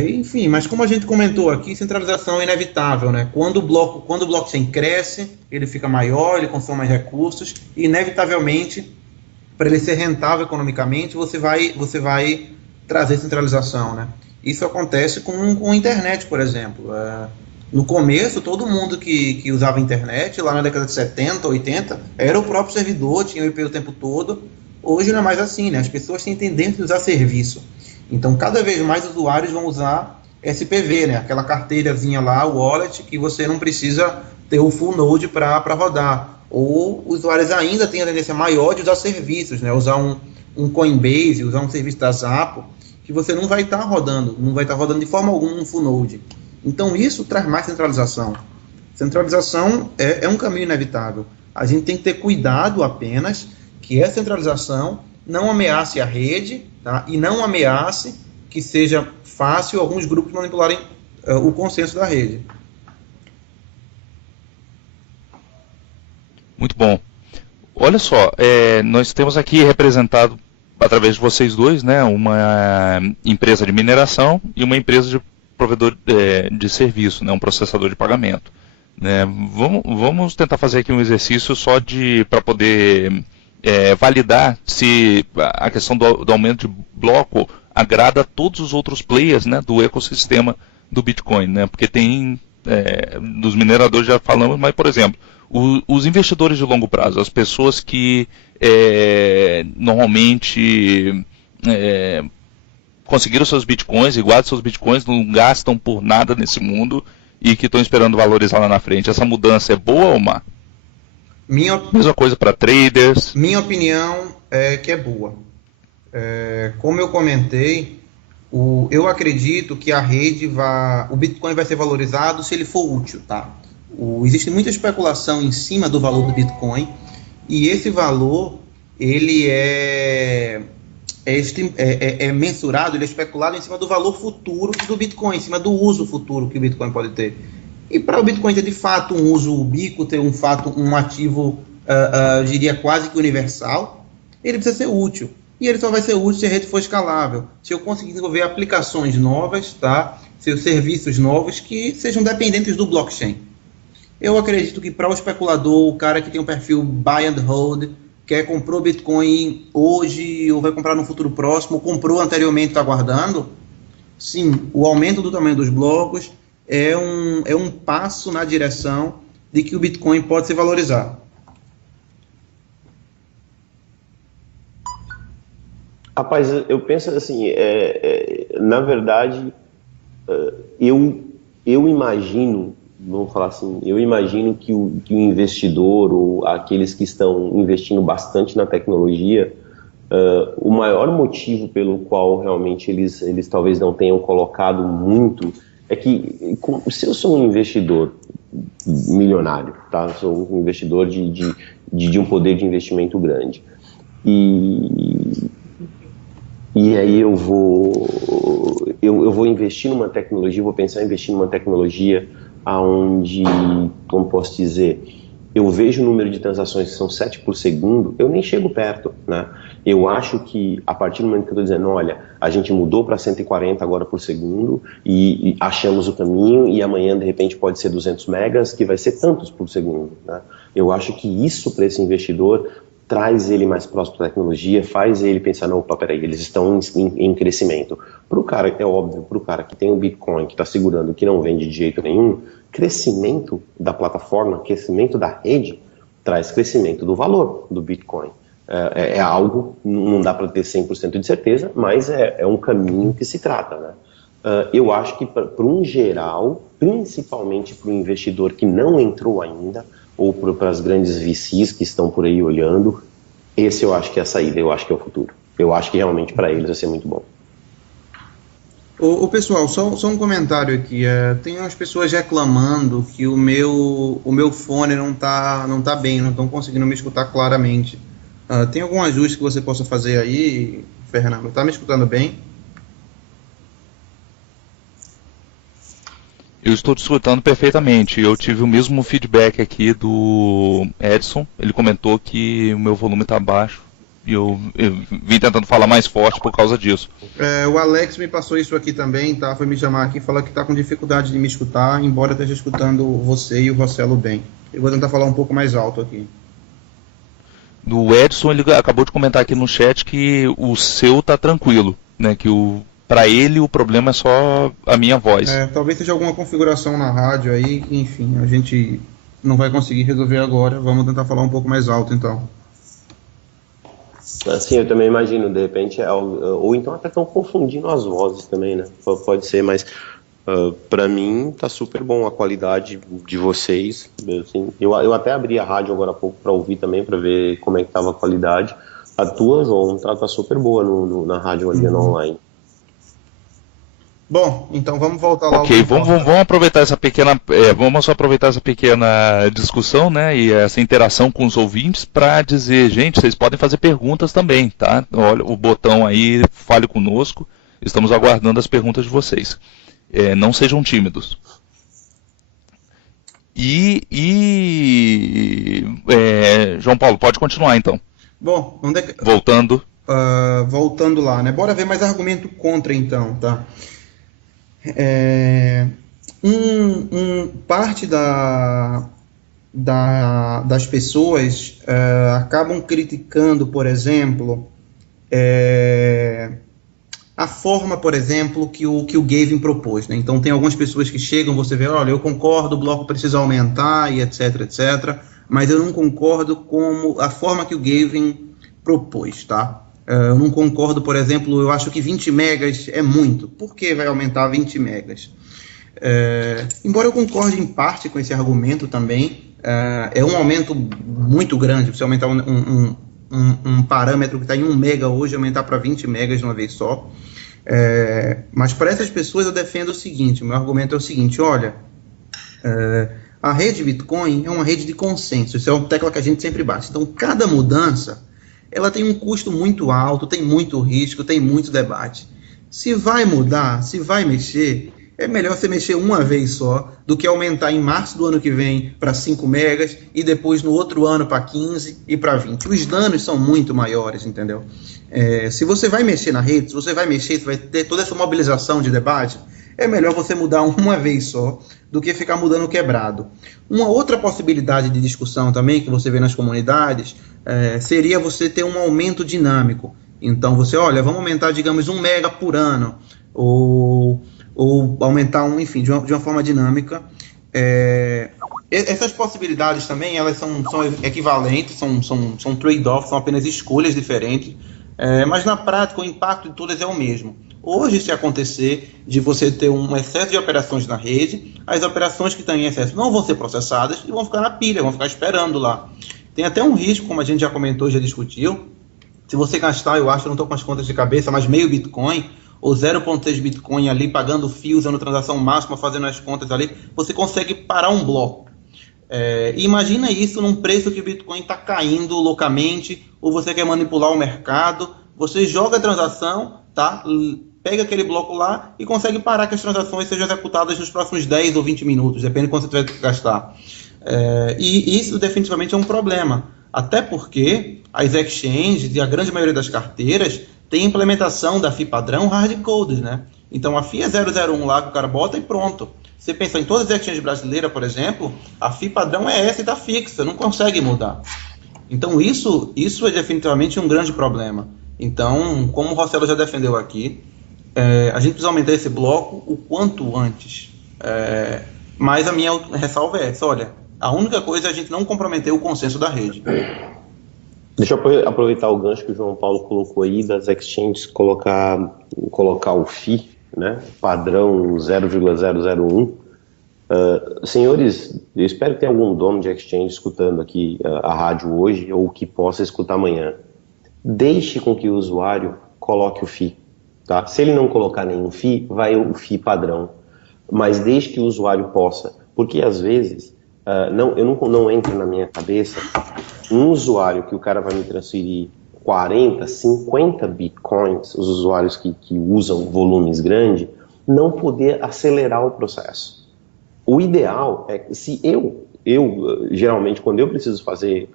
Enfim, mas como a gente comentou aqui, centralização é inevitável, né? Quando o blockchain cresce, ele fica maior, ele consome mais recursos, e inevitavelmente, para ele ser rentável economicamente, você vai trazer centralização, né? Isso acontece com a internet, por exemplo. No começo, todo mundo que usava a internet, lá na década de 70, 80, era o próprio servidor, tinha o IP o tempo todo. Hoje não é mais assim, né? As pessoas têm tendência a usar serviço. Então, cada vez mais usuários vão usar SPV, né? Aquela carteirazinha lá, o wallet, que você não precisa ter o full node para rodar. Ou usuários ainda têm a tendência maior de usar serviços, né? Usar um Coinbase, usar um serviço da Zappo, que você não vai estar rodando de forma alguma um full node. Então, isso traz mais centralização. Centralização é um caminho inevitável. A gente tem que ter cuidado apenas que essa centralização não ameace a rede, tá? E não ameace que seja fácil alguns grupos manipularem o consenso da rede. Muito bom. Olha só, nós temos aqui representado, através de vocês dois, né, uma empresa de mineração e uma empresa de provedor de serviço, né, um processador de pagamento. Né? Vamos tentar fazer aqui um exercício só para poder validar se a questão do aumento de bloco agrada a todos os outros players, né, do ecossistema do Bitcoin, né? Porque tem, dos mineradores já falamos, mas, por exemplo, os investidores de longo prazo, as pessoas que normalmente conseguiram seus bitcoins e guardam seus bitcoins, não gastam por nada nesse mundo e que estão esperando valorizar lá na frente. Essa mudança é boa ou má? Mesma coisa para traders? Minha opinião é que é boa. Como eu comentei, eu acredito que o Bitcoin vai ser valorizado se ele for útil, tá? Existe muita especulação em cima do valor do Bitcoin e esse valor ele é mensurado, ele é especulado em cima do valor futuro do Bitcoin, em cima do uso futuro que o Bitcoin pode ter. E para o Bitcoin ter de fato um uso ubíquo, ter um ativo, eu diria quase que universal, ele precisa ser útil. E ele só vai ser útil se a rede for escalável, se eu conseguir desenvolver aplicações novas, tá? Serviços novos que sejam dependentes do blockchain. Eu acredito que para o especulador, o cara que tem um perfil buy and hold, comprou Bitcoin hoje ou vai comprar no futuro próximo, comprou anteriormente e está guardando, sim, o aumento do tamanho dos blocos é um passo na direção de que o Bitcoin pode se valorizar. Rapaz, eu penso assim, na verdade, eu imagino, vamos falar assim, eu imagino que o investidor ou aqueles que estão investindo bastante na tecnologia, o maior motivo pelo qual realmente eles talvez não tenham colocado muito é que se eu sou um investidor milionário, tá? Sou um investidor de um poder de investimento grande e aí eu vou investir numa tecnologia, vou pensar em investir numa tecnologia onde, como posso dizer, eu vejo o número de transações que são 7 por segundo, eu nem chego perto, né? Eu acho que a partir do momento que eu estou dizendo, olha, a gente mudou para 140 agora por segundo e achamos o caminho e amanhã de repente pode ser 200 megas, que vai ser tantos por segundo, né? Eu acho que isso para esse investidor traz ele mais próximo da tecnologia, faz ele pensar, não, opa, peraí, eles estão em crescimento. Para o cara, é óbvio, para o cara que tem o Bitcoin, que está segurando, que não vende de jeito nenhum, crescimento da plataforma, crescimento da rede, traz crescimento do valor do Bitcoin. É algo, não dá para ter 100% de certeza, mas é um caminho que se trata, né? Eu acho que para um geral, principalmente para o investidor que não entrou ainda, ou para as grandes VCs que estão por aí olhando, esse eu acho que é a saída, eu acho que é o futuro. Eu acho que realmente para eles vai ser muito bom. Pessoal, só um comentário aqui. Tem umas pessoas reclamando que o meu fone não tá bem, não estão conseguindo me escutar claramente. Tem algum ajuste que você possa fazer aí, Fernando? Tá me escutando bem? Eu estou te escutando perfeitamente. Eu tive o mesmo feedback aqui do Edson. Ele comentou que o meu volume está baixo. E eu vim tentando falar mais forte por causa disso. O Alex me passou isso aqui também, tá? Foi me chamar aqui e falar que está com dificuldade de me escutar, embora eu esteja escutando você e o Rossello bem. Eu vou tentar falar um pouco mais alto aqui. Do Edson, ele acabou de comentar aqui no chat que o seu tá tranquilo, né? Que para ele o problema é só a minha voz. Talvez seja alguma configuração na rádio aí, enfim, a gente não vai conseguir resolver agora. Vamos tentar falar um pouco mais alto, então. Assim, eu também imagino, de repente, ou então até estão confundindo as vozes também, né? Pode ser, mas para mim tá super bom a qualidade de vocês. Assim, eu até abri a rádio agora há pouco para ouvir também, para ver como é que tava a qualidade. A tua, João, tá super boa na rádio Aliena Online. Bom, então vamos voltar lá. Ok, vamos aproveitar essa pequena, vamos aproveitar essa pequena discussão, né, e essa interação com os ouvintes para dizer, gente, vocês podem fazer perguntas também, tá? Olha o botão aí, fale conosco. Estamos aguardando as perguntas de vocês. Não sejam tímidos. João Paulo, pode continuar então. Bom, voltando lá, né? Bora ver mais argumento contra então, tá? Parte das pessoas acabam criticando, por exemplo, a forma, por exemplo, que o Gavin propôs, né? Então tem algumas pessoas que chegam, você vê, olha, eu concordo, o bloco precisa aumentar e etc, etc, mas eu não concordo com a forma que o Gavin propôs, tá? Eu não concordo, por exemplo, eu acho que 20 megas é muito. Por que vai aumentar 20 megas? Embora eu concorde em parte com esse argumento também, é um aumento muito grande. Você aumentar um parâmetro que está em 1 mega hoje, aumentar para 20 megas de uma vez só. Mas para essas pessoas eu defendo o seguinte, o meu argumento é o seguinte, olha, a rede Bitcoin é uma rede de consenso, isso é uma tecla que a gente sempre bate. Então, cada mudança ela tem um custo muito alto, tem muito risco, tem muito debate. Se vai mudar, se vai mexer, é melhor você mexer uma vez só do que aumentar em março do ano que vem para 5 megas e depois no outro ano para 15 e para 20. Os danos são muito maiores, entendeu? Se você vai mexer na rede, se você vai mexer, você vai ter toda essa mobilização de debate, é melhor você mudar uma vez só do que ficar mudando quebrado. Uma outra possibilidade de discussão também que você vê nas comunidades seria você ter um aumento dinâmico. Então você, olha, vamos aumentar, digamos, 1 mega por ano, ou aumentar, enfim, de uma forma dinâmica. Essas possibilidades também, elas são equivalentes, são trade-offs, são apenas escolhas diferentes, mas na prática o impacto de todas é o mesmo. Hoje, se acontecer de você ter um excesso de operações na rede, as operações que estão em excesso não vão ser processadas e vão ficar na pilha, vão ficar esperando lá. Tem até um risco, como a gente já comentou, já discutiu, se você gastar, eu acho, eu não estou com as contas de cabeça, mas meio Bitcoin, ou 0,6 Bitcoin ali, pagando fios, usando transação máxima, fazendo as contas ali, você consegue parar um bloco. Imagina isso num preço que o Bitcoin está caindo loucamente, ou você quer manipular o mercado, você joga a transação, tá? Pega aquele bloco lá e consegue parar que as transações sejam executadas nos próximos 10 ou 20 minutos, depende de quanto você tiver que gastar. E isso definitivamente é um problema, até porque as exchanges e a grande maioria das carteiras tem implementação da FI padrão hard-coded, né? Então a FI é 001 lá que o cara bota e pronto. Você pensa em todas as exchanges brasileiras, por exemplo, a FI padrão é essa e está fixa, não consegue mudar. Então isso é definitivamente um grande problema. Então, como o Rossello já defendeu aqui, a gente precisa aumentar esse bloco o quanto antes. Mas a minha ressalva é essa, olha, a única coisa é a gente não comprometer o consenso da rede. Deixa eu aproveitar o gancho que o João Paulo colocou aí das exchanges, colocar o FI, né, padrão 0,001. Senhores, eu espero que tenha algum dono de exchange escutando aqui a rádio hoje ou que possa escutar amanhã. Deixe com que o usuário coloque o FI. Tá? Se ele não colocar nenhum FI, vai o FI padrão. Mas deixe que o usuário possa, porque às vezes não entra na minha cabeça um usuário que o cara vai me transferir 40, 50 bitcoins, os usuários que usam volumes grandes, não poder acelerar o processo. O ideal é que se geralmente, quando eu preciso fazer,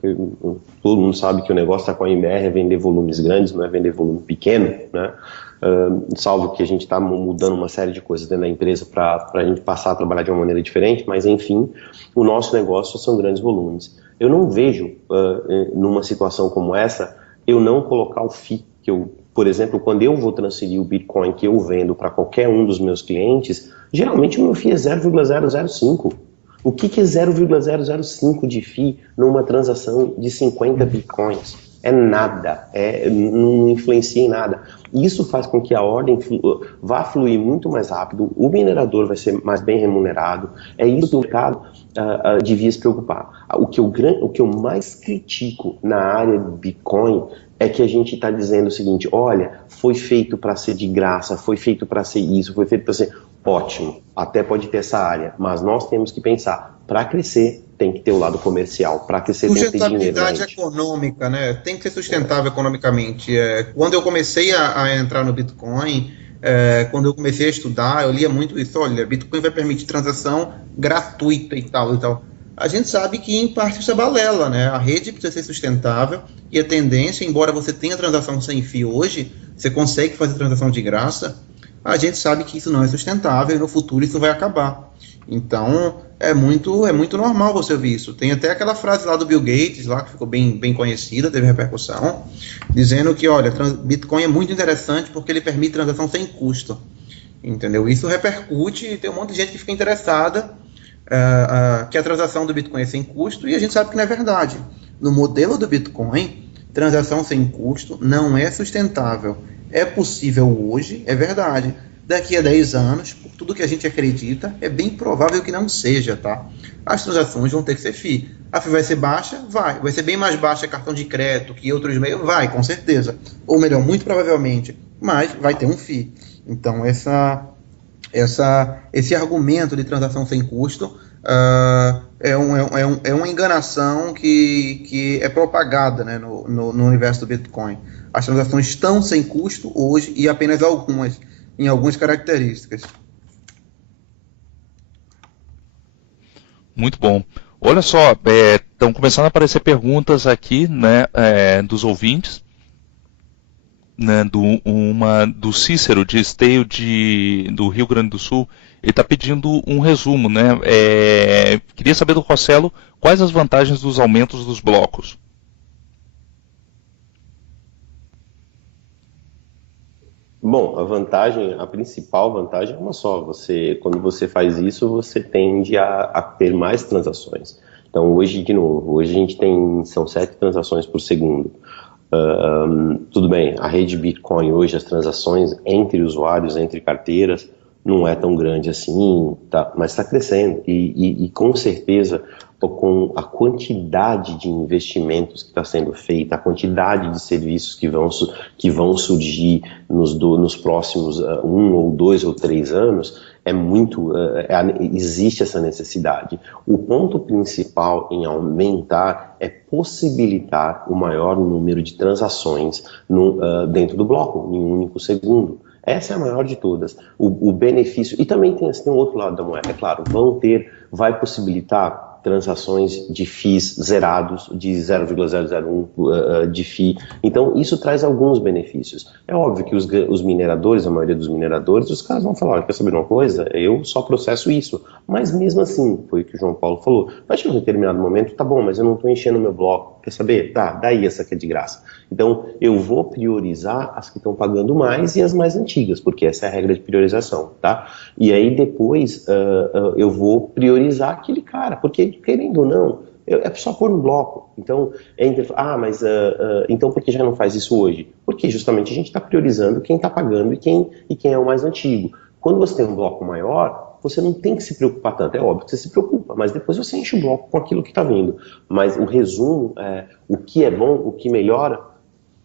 todo mundo sabe que o negócio da CoinBR é vender volumes grandes, não é vender volume pequeno, né? Salvo que a gente está mudando uma série de coisas dentro da empresa para a gente passar a trabalhar de uma maneira diferente, mas enfim, o nosso negócio são grandes volumes. Eu não vejo, numa situação como essa, eu não colocar o FII, por exemplo, quando eu vou transferir o Bitcoin que eu vendo para qualquer um dos meus clientes, geralmente o meu FII é 0,005. O que é 0,005 de FII numa transação de 50 Bitcoins? É nada, não influencia em nada. Isso faz com que a ordem vá fluir muito mais rápido, o minerador vai ser mais bem remunerado. É isso que o mercado devia se preocupar. O que eu mais critico na área de Bitcoin é que a gente está dizendo o seguinte: olha, foi feito para ser de graça, foi feito para ser isso, foi feito para ser... Ótimo, até pode ter essa área, mas nós temos que pensar, para crescer tem que ter o lado comercial, para crescer tem que ter dinheiro. Sustentabilidade econômica, né? Tem que ser sustentável economicamente. Quando eu comecei a entrar no Bitcoin, quando eu comecei a estudar, eu lia muito isso. Olha, Bitcoin vai permitir transação gratuita e tal e tal. A gente sabe que, em parte, isso é balela, né? A rede precisa ser sustentável e a tendência, embora você tenha transação sem fio hoje, você consegue fazer transação de graça, a gente sabe que isso não é sustentável e no futuro isso vai acabar. Então, é muito normal você ouvir isso. Tem até aquela frase lá do Bill Gates, lá, que ficou bem conhecida, teve repercussão, dizendo que, olha, Bitcoin é muito interessante porque ele permite transação sem custo. Entendeu? Isso repercute e tem um monte de gente que fica interessada que a transação do Bitcoin é sem custo, e a gente sabe que não é verdade. No modelo do Bitcoin, transação sem custo não é sustentável. É possível hoje, é verdade. Daqui a 10 anos, por tudo que a gente acredita, é bem provável que não seja, tá? As transações vão ter que ser FII. A FII vai ser baixa? Vai ser bem mais baixa cartão de crédito que outros meios? Vai, com certeza. Ou melhor, muito provavelmente, mas vai ter um FII. Então, esse argumento de transação sem custo é uma enganação que é propagada, né, no universo do Bitcoin. As transações estão sem custo hoje e apenas em algumas características. Muito bom. Olha só, estão começando a aparecer perguntas aqui, né, dos ouvintes, né, do Cícero, de Esteio do Rio Grande do Sul. Ele está pedindo um resumo, né? Queria saber do Rossello quais as vantagens dos aumentos dos blocos. Bom, a principal vantagem é uma só. Quando você faz isso, você tende a ter mais transações. Então, hoje a gente são 7 transações por segundo. Tudo bem, a rede Bitcoin hoje, as transações entre usuários, entre carteiras, não é tão grande assim, tá, mas está crescendo. E com certeza, com a quantidade de investimentos que está sendo feita, a quantidade de serviços que vão surgir nos próximos 1 ou 2 ou 3 anos, existe essa necessidade. O ponto principal em aumentar é possibilitar o maior número de transações dentro do bloco, em um único segundo. Essa é a maior de todas. O benefício, e também tem um outro lado da moeda, é claro, vai possibilitar transações de FIIs zerados, de 0,001 de FII. Então, isso traz alguns benefícios. É óbvio que os mineradores, a maioria dos mineradores, os caras vão falar: olha, quer saber de uma coisa? Eu só processo isso. Mas mesmo assim, foi o que o João Paulo falou, vai chegar um determinado momento, tá bom, mas eu não estou enchendo meu bloco. Quer saber? Tá, daí essa aqui é de graça. Então, eu vou priorizar as que estão pagando mais e as mais antigas, porque essa é a regra de priorização, tá? E aí depois eu vou priorizar aquele cara, porque querendo ou não, é só pôr no bloco. Então, então por que já não faz isso hoje? Porque justamente a gente está priorizando quem está pagando e quem é o mais antigo. Quando você tem um bloco maior, você não tem que se preocupar tanto. É óbvio que você se preocupa, mas depois você enche o bloco com aquilo que está vindo. Mas o resumo é o que é bom, o que melhora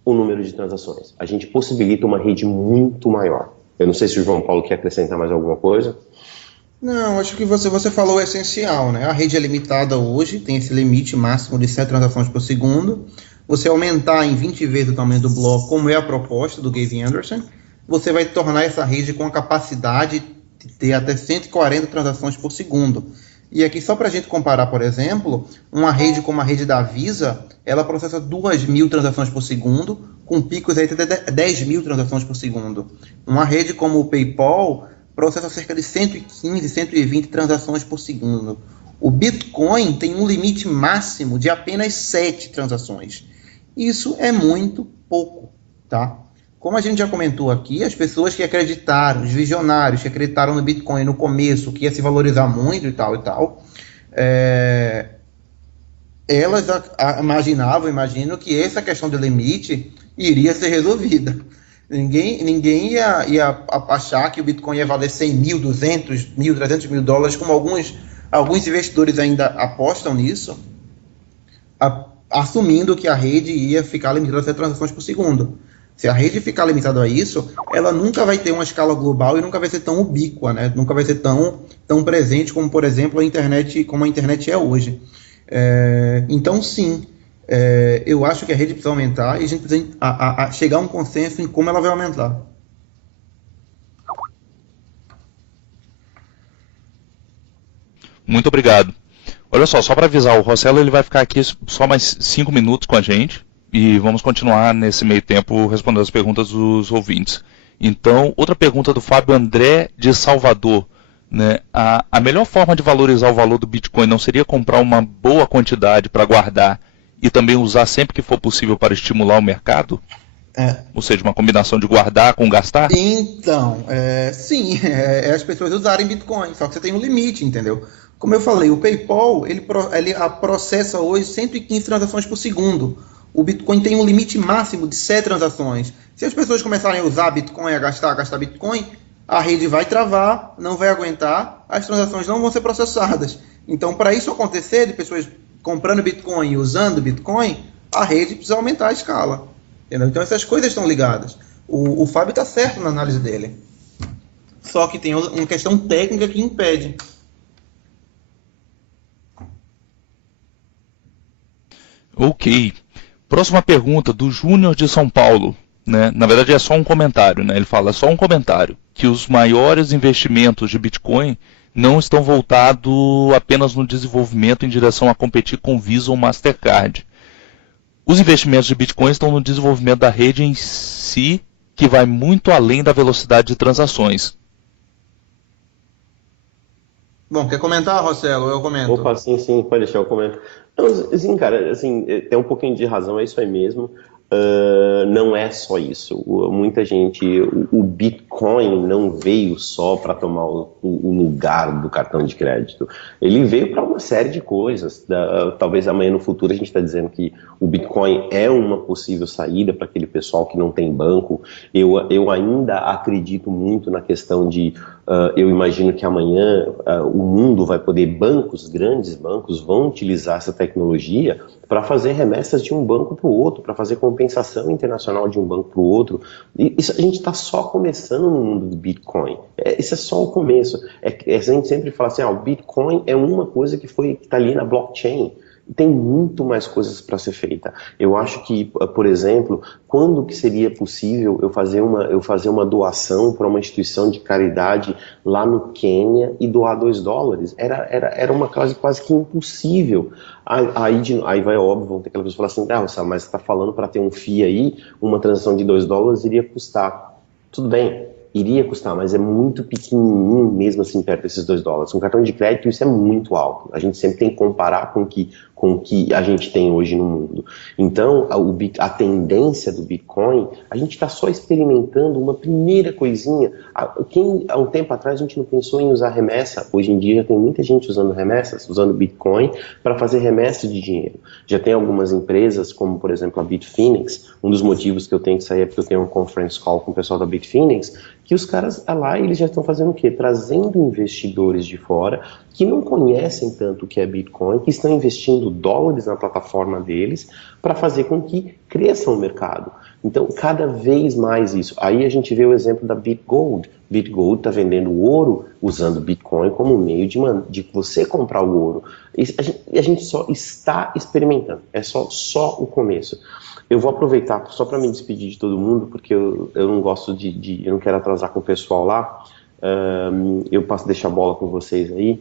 o número de transações. A gente possibilita uma rede muito maior. Eu não sei se o João Paulo quer acrescentar mais alguma coisa. Não, acho que você falou o essencial, né? A rede é limitada hoje, tem esse limite máximo de 7 transações por segundo. Você aumentar em 20 vezes o tamanho do bloco, como é a proposta do Gavin Anderson, você vai tornar essa rede com a capacidade ter até 140 transações por segundo. E aqui, só para a gente comparar, por exemplo, uma rede como a rede da Visa, ela processa 2.000 transações por segundo, com picos aí de 10.000 transações por segundo. Uma rede como o PayPal processa cerca de 115, 120 transações por segundo. O Bitcoin tem um limite máximo de apenas 7 transações. Isso é muito pouco, tá? Como a gente já comentou aqui, as pessoas que acreditaram, os visionários que acreditaram no Bitcoin no começo, que ia se valorizar muito e tal, elas imaginam que essa questão de limite iria ser resolvida. Ninguém ia achar que o Bitcoin ia valer 100 mil, 200 mil, 300 mil dólares, como alguns investidores ainda apostam nisso, assumindo que a rede ia ficar limitada a 7 transações por segundo. Se a rede ficar limitada a isso, ela nunca vai ter uma escala global e nunca vai ser tão ubíqua, né? Nunca vai ser tão presente como, por exemplo, a internet é hoje. Então, sim, eu acho que a rede precisa aumentar e a gente precisa chegar a um consenso em como ela vai aumentar. Muito obrigado. Olha só para avisar, o Rossello ele vai ficar aqui só mais 5 minutos com a gente e vamos continuar nesse meio tempo respondendo as perguntas dos ouvintes. Então, outra pergunta do Fábio André de Salvador. Né? A melhor forma de valorizar o valor do Bitcoin não seria comprar uma boa quantidade para guardar e também usar sempre que for possível para estimular o mercado? Ou seja, uma combinação de guardar com gastar? Então, sim, as pessoas usarem Bitcoin, só que você tem um limite, entendeu? Como eu falei, o PayPal, ele processa hoje 115 transações por segundo. O Bitcoin tem um limite máximo de 7 transações. Se as pessoas começarem a usar Bitcoin, a gastar Bitcoin, a rede vai travar, não vai aguentar, as transações não vão ser processadas. Então, para isso acontecer, de pessoas comprando Bitcoin e usando Bitcoin, a rede precisa aumentar a escala. Entendeu? Então, essas coisas estão ligadas. O Fábio está certo na análise dele. Só que tem uma questão técnica que impede. Ok. Próxima pergunta, do Júnior de São Paulo. Né? Na verdade é só um comentário, né? Ele fala só um comentário, que os maiores investimentos de Bitcoin não estão voltados apenas no desenvolvimento em direção a competir com Visa ou Mastercard. Os investimentos de Bitcoin estão no desenvolvimento da rede em si, que vai muito além da velocidade de transações. Bom, quer comentar, Rossello? Eu comento. Opa, sim, pode deixar eu comentar. Assim, cara, assim, tem um pouquinho de razão, é isso aí mesmo. Não é só isso. Muita gente, o Bitcoin não veio só para tomar o lugar do cartão de crédito. Ele veio para uma série de coisas. Talvez amanhã no futuro a gente está dizendo que o Bitcoin é uma possível saída para aquele pessoal que não tem banco. Eu ainda acredito muito na questão de eu imagino que amanhã o mundo vai poder, grandes bancos vão utilizar essa tecnologia para fazer remessas de um banco para o outro, para fazer compensação internacional de um banco para o outro. E isso, a gente está só começando no mundo do Bitcoin. Isso é só o começo. A gente sempre fala assim, o Bitcoin é uma coisa que está ali na blockchain. Tem muito mais coisas para ser feita. Eu acho que, por exemplo, quando que seria possível eu fazer uma doação para uma instituição de caridade lá no Quênia e doar $2? Era uma coisa quase que impossível. Aí vai, óbvio, vão ter aquela pessoa falar assim, Rosselló, mas você está falando para ter um FII aí, uma transação de $2 iria custar. Tudo bem, iria custar, mas é muito pequenininho mesmo assim perto desses $2. Com cartão de crédito isso é muito alto. A gente sempre tem que comparar com o que a gente tem hoje no mundo. Então, a tendência do Bitcoin, a gente está só experimentando uma primeira coisinha. Há um tempo atrás a gente não pensou em usar remessa. Hoje em dia já tem muita gente usando remessas, usando Bitcoin para fazer remessa de dinheiro. Já tem algumas empresas, como por exemplo a Bitfinex. Um dos motivos que eu tenho que sair é porque eu tenho um conference call com o pessoal da Bitfinex, que os caras lá, eles já estão fazendo o quê? Trazendo investidores de fora que não conhecem tanto o que é Bitcoin, que estão investindo dólares na plataforma deles para fazer com que cresça o mercado. Então, cada vez mais isso. Aí a gente vê o exemplo da BitGold. BitGold está vendendo ouro usando Bitcoin como meio de você comprar o ouro. A gente só está experimentando. É só o começo. Eu vou aproveitar só para me despedir de todo mundo, porque eu não gosto eu não quero atrasar com o pessoal lá. Eu passo a deixar a bola com vocês aí.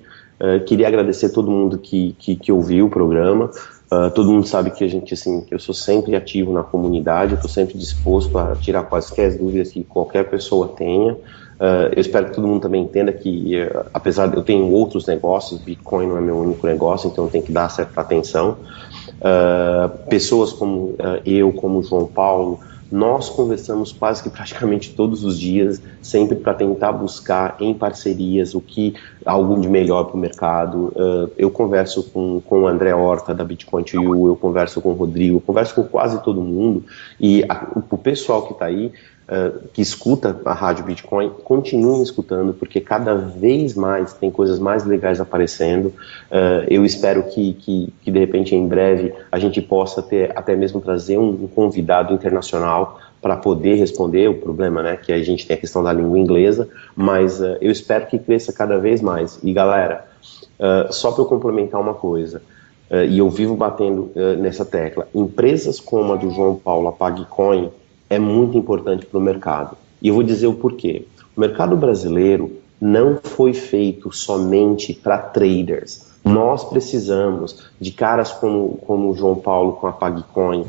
Queria agradecer a todo mundo que ouviu o programa. Todo mundo sabe que que eu sou sempre ativo na comunidade, eu estou sempre disposto a tirar quaisquer dúvidas que qualquer pessoa tenha. Eu espero que todo mundo também entenda que, apesar de eu ter outros negócios, Bitcoin não é meu único negócio, então eu tenho que dar certa atenção. Pessoas como eu, como o João Paulo, nós conversamos quase que praticamente todos os dias, sempre para tentar buscar em parcerias algo de melhor para o mercado. Eu converso com o André Horta da Bitcoin to You, eu converso com o Rodrigo, eu converso com quase todo mundo, e o pessoal que está aí, que escuta a Rádio Bitcoin, continuem escutando, porque cada vez mais tem coisas mais legais aparecendo. Eu espero que de repente em breve a gente possa até mesmo trazer um convidado internacional para poder responder o problema, né, que a gente tem a questão da língua inglesa, mas eu espero que cresça cada vez mais. E galera, só para eu complementar uma coisa, e eu vivo batendo nessa tecla, empresas como a do João Paulo, a PagCoin, é muito importante para o mercado. E eu vou dizer o porquê. O mercado brasileiro não foi feito somente para traders. Nós precisamos de caras como o João Paulo com a PagCoin,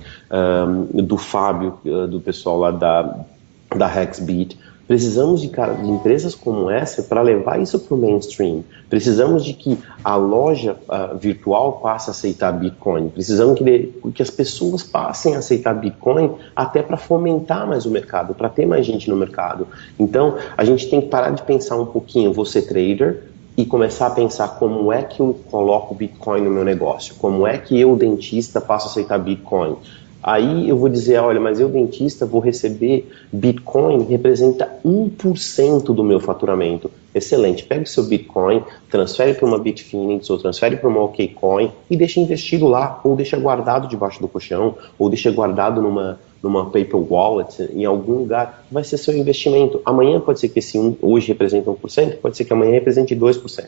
do Fábio, do pessoal lá da Hexbit. Precisamos de empresas como essa para levar isso para o mainstream. Precisamos de que a loja virtual passe a aceitar Bitcoin. Precisamos que as pessoas passem a aceitar Bitcoin até para fomentar mais o mercado, para ter mais gente no mercado. Então, a gente tem que parar de pensar um pouquinho, vou ser trader, e começar a pensar como é que eu coloco Bitcoin no meu negócio, como é que eu, dentista, passo a aceitar Bitcoin. Aí eu vou dizer, olha, mas eu, dentista, vou receber Bitcoin, representa 1% do meu faturamento. Excelente, pega o seu Bitcoin, transfere para uma Bitfinex ou transfere para uma OKCoin e deixa investido lá, ou deixa guardado debaixo do colchão, ou deixa guardado numa Paper Wallet, em algum lugar, vai ser seu investimento. Amanhã pode ser que hoje representa 1%, pode ser que amanhã represente 2%.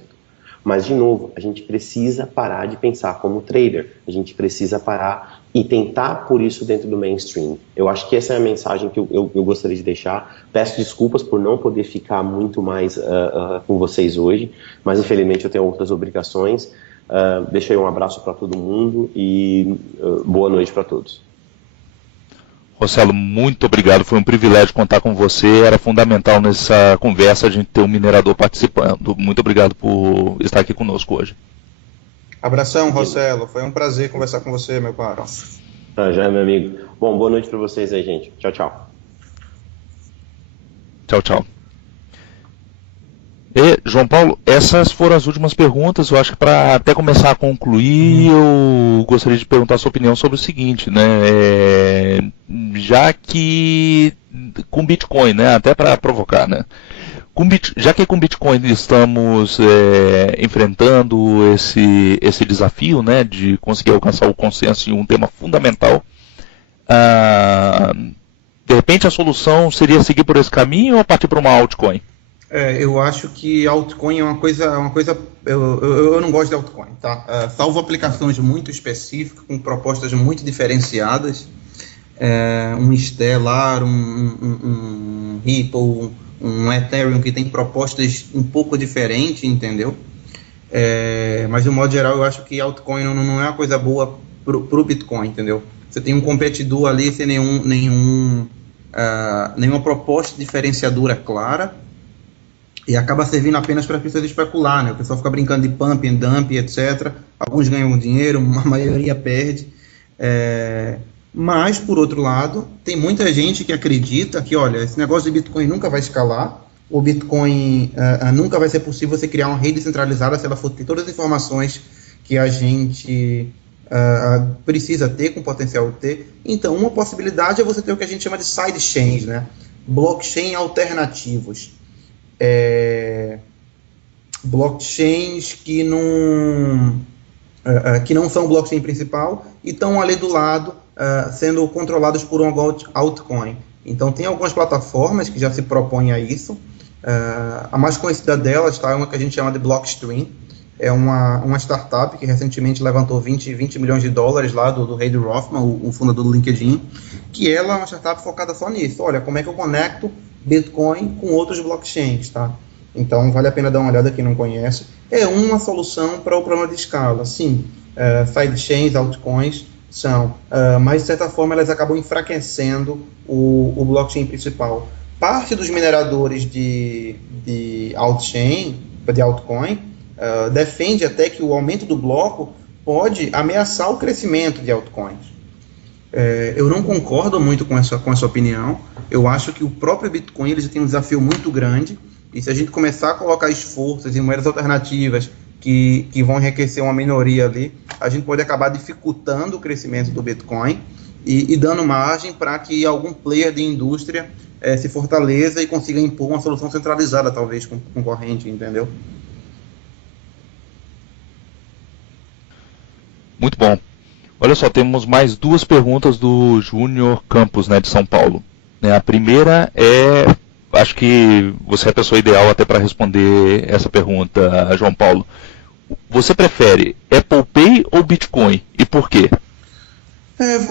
Mas, de novo, a gente precisa parar de pensar como trader, a gente precisa parar e tentar por isso dentro do mainstream. Eu acho que essa é a mensagem que eu gostaria de deixar. Peço desculpas por não poder ficar muito mais com vocês hoje, mas infelizmente eu tenho outras obrigações. Deixo aí um abraço para todo mundo e boa noite para todos. Rossello, muito obrigado, foi um privilégio contar com você, era fundamental nessa conversa a gente ter um minerador participando. Muito obrigado por estar aqui conosco hoje. Abração, Rossello, foi um prazer conversar com você, meu caro. Já é, meu amigo. Bom, boa noite para vocês aí, gente. Tchau, tchau. Tchau, tchau. E, João Paulo, essas foram as últimas perguntas. Eu acho que para até começar a concluir, eu gostaria de perguntar a sua opinião sobre o seguinte, né? Já que com Bitcoin, né? Até para provocar, né? Já que com Bitcoin estamos enfrentando esse desafio, né? De conseguir alcançar o consenso em um tema fundamental, de repente a solução seria seguir por esse caminho ou partir para uma altcoin? Eu acho que altcoin é uma coisa eu não gosto de altcoin, tá? Salvo aplicações muito específicas, com propostas muito diferenciadas, um Stellar, um Ripple, um Ethereum que tem propostas um pouco diferentes, entendeu? Mas de um modo geral eu acho que altcoin não é uma coisa boa pro Bitcoin, entendeu? Você tem um competidor ali sem nenhuma proposta diferenciadora clara, e acaba servindo apenas para as pessoas especular, né? O pessoal fica brincando de pump and dump, etc. Alguns ganham dinheiro, a maioria perde. Mas, por outro lado, tem muita gente que acredita que, olha, esse negócio de Bitcoin nunca vai escalar, o Bitcoin nunca vai ser possível você criar uma rede centralizada se ela for ter todas as informações que a gente precisa ter, com potencial de ter. Então, uma possibilidade é você ter o que a gente chama de sidechains, né? Blockchain alternativos. Blockchains que não são o blockchain principal e estão ali do lado sendo controlados por um altcoin. Então tem algumas plataformas que já se propõem a isso. A mais conhecida delas é uma que a gente chama de Blockstream. É uma startup que recentemente levantou 20 milhões de dólares lá do Reid Hoffman, o fundador do LinkedIn, que ela é uma startup focada só nisso. Olha, como é que eu conecto Bitcoin com outros blockchains, tá? Então, vale a pena dar uma olhada quem não conhece. É uma solução para o problema de escala. Sim, sidechains, altcoins são, mas de certa forma elas acabam enfraquecendo o blockchain principal. Parte dos mineradores de altchain, de altcoin, defende até que o aumento do bloco pode ameaçar o crescimento de altcoins. Eu não concordo muito com essa opinião. Eu acho que o próprio Bitcoin ele já tem um desafio muito grande, e se a gente começar a colocar esforços em moedas alternativas que vão enriquecer uma minoria ali, a gente pode acabar dificultando o crescimento do Bitcoin e dando margem para que algum player de indústria se fortaleça e consiga impor uma solução centralizada, talvez, concorrente, entendeu? Muito bom. Olha só, temos mais duas perguntas do Júnior Campos, né, de São Paulo. A primeira acho que você é a pessoa ideal até para responder essa pergunta, João Paulo. Você prefere Apple Pay ou Bitcoin? E por quê?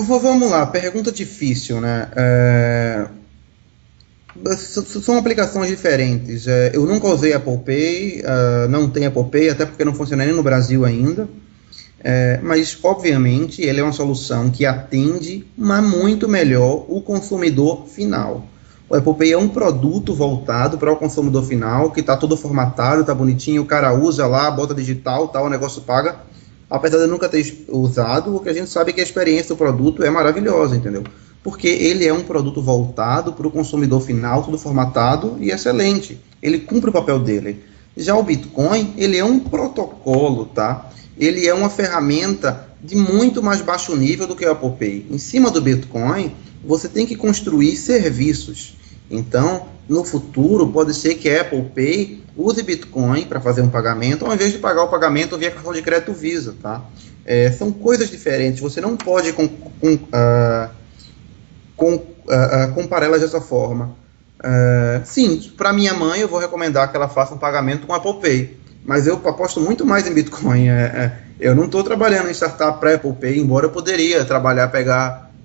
Vamos lá, pergunta difícil, né? São aplicações diferentes. Eu nunca usei Apple Pay, não tenho Apple Pay, até porque não funciona nem no Brasil ainda. Mas, obviamente, ele é uma solução que atende, mas muito melhor, o consumidor final. O Apple Pay é um produto voltado para o consumidor final, que está todo formatado, está bonitinho, o cara usa lá, bota digital, tal, o negócio paga. Apesar de eu nunca ter usado, o que a gente sabe é que a experiência do produto é maravilhosa, entendeu? Porque ele é um produto voltado para o consumidor final, tudo formatado e excelente. Ele cumpre o papel dele. Já o Bitcoin, ele é um protocolo, tá? Ele é uma ferramenta de muito mais baixo nível do que o Apple Pay. Em cima do Bitcoin, você tem que construir serviços. Então, no futuro, pode ser que a Apple Pay use Bitcoin para fazer um pagamento, ao invés de pagar o pagamento via cartão de crédito Visa, tá? São coisas diferentes. Você não pode comparar elas dessa forma. Sim, para minha mãe, eu vou recomendar que ela faça um pagamento com Apple Pay. Mas eu aposto muito mais em Bitcoin. Eu não estou trabalhando em startup para Apple Pay, embora eu poderia trabalhar,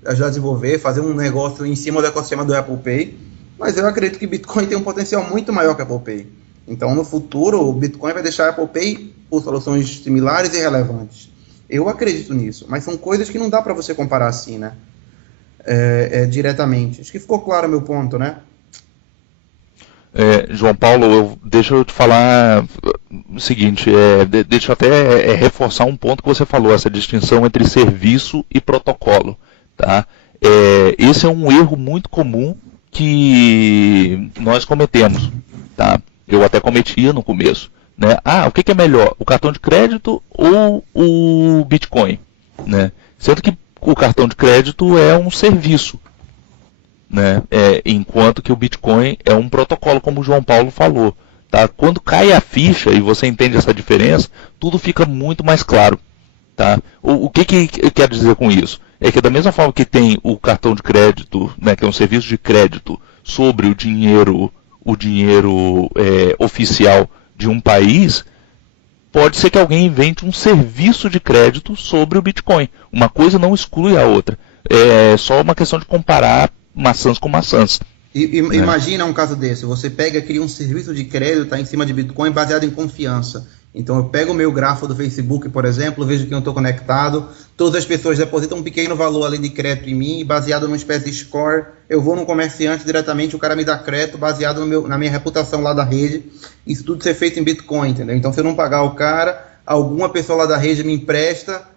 ajudar a desenvolver, fazer um negócio em cima do ecossistema do Apple Pay, mas eu acredito que Bitcoin tem um potencial muito maior que Apple Pay. Então, no futuro, o Bitcoin vai deixar a Apple Pay por soluções similares e relevantes. Eu acredito nisso, mas são coisas que não dá para você comparar assim, né? Diretamente. Acho que ficou claro o meu ponto, né? João Paulo, deixa eu te falar o seguinte, deixa eu até reforçar um ponto que você falou, essa distinção entre serviço e protocolo, tá? Esse é um erro muito comum que nós cometemos, tá? Eu até cometia no começo, né? O que é melhor, o cartão de crédito ou o Bitcoin, né? Sendo que o cartão de crédito é um serviço, né? Enquanto que o Bitcoin é um protocolo, como o João Paulo falou, tá? Quando cai a ficha e você entende essa diferença, tudo fica muito mais claro, tá? O que eu quero dizer com isso? É que da mesma forma que tem o cartão de crédito, né, que é um serviço de crédito sobre o dinheiro oficial de um país, pode ser que alguém invente um serviço de crédito sobre o Bitcoin. Uma coisa não exclui a outra. É só uma questão de comparar maçãs com maçãs. Imagina um caso desse, você cria um serviço de crédito em cima de Bitcoin baseado em confiança. Então eu pego o meu grafo do Facebook, por exemplo, vejo quem eu estou conectado, todas as pessoas depositam um pequeno valor ali de crédito em mim, baseado numa espécie de score, eu vou num comerciante diretamente, o cara me dá crédito baseado na minha reputação lá da rede, isso tudo ser feito em Bitcoin, entendeu? Então se eu não pagar o cara, alguma pessoa lá da rede me empresta,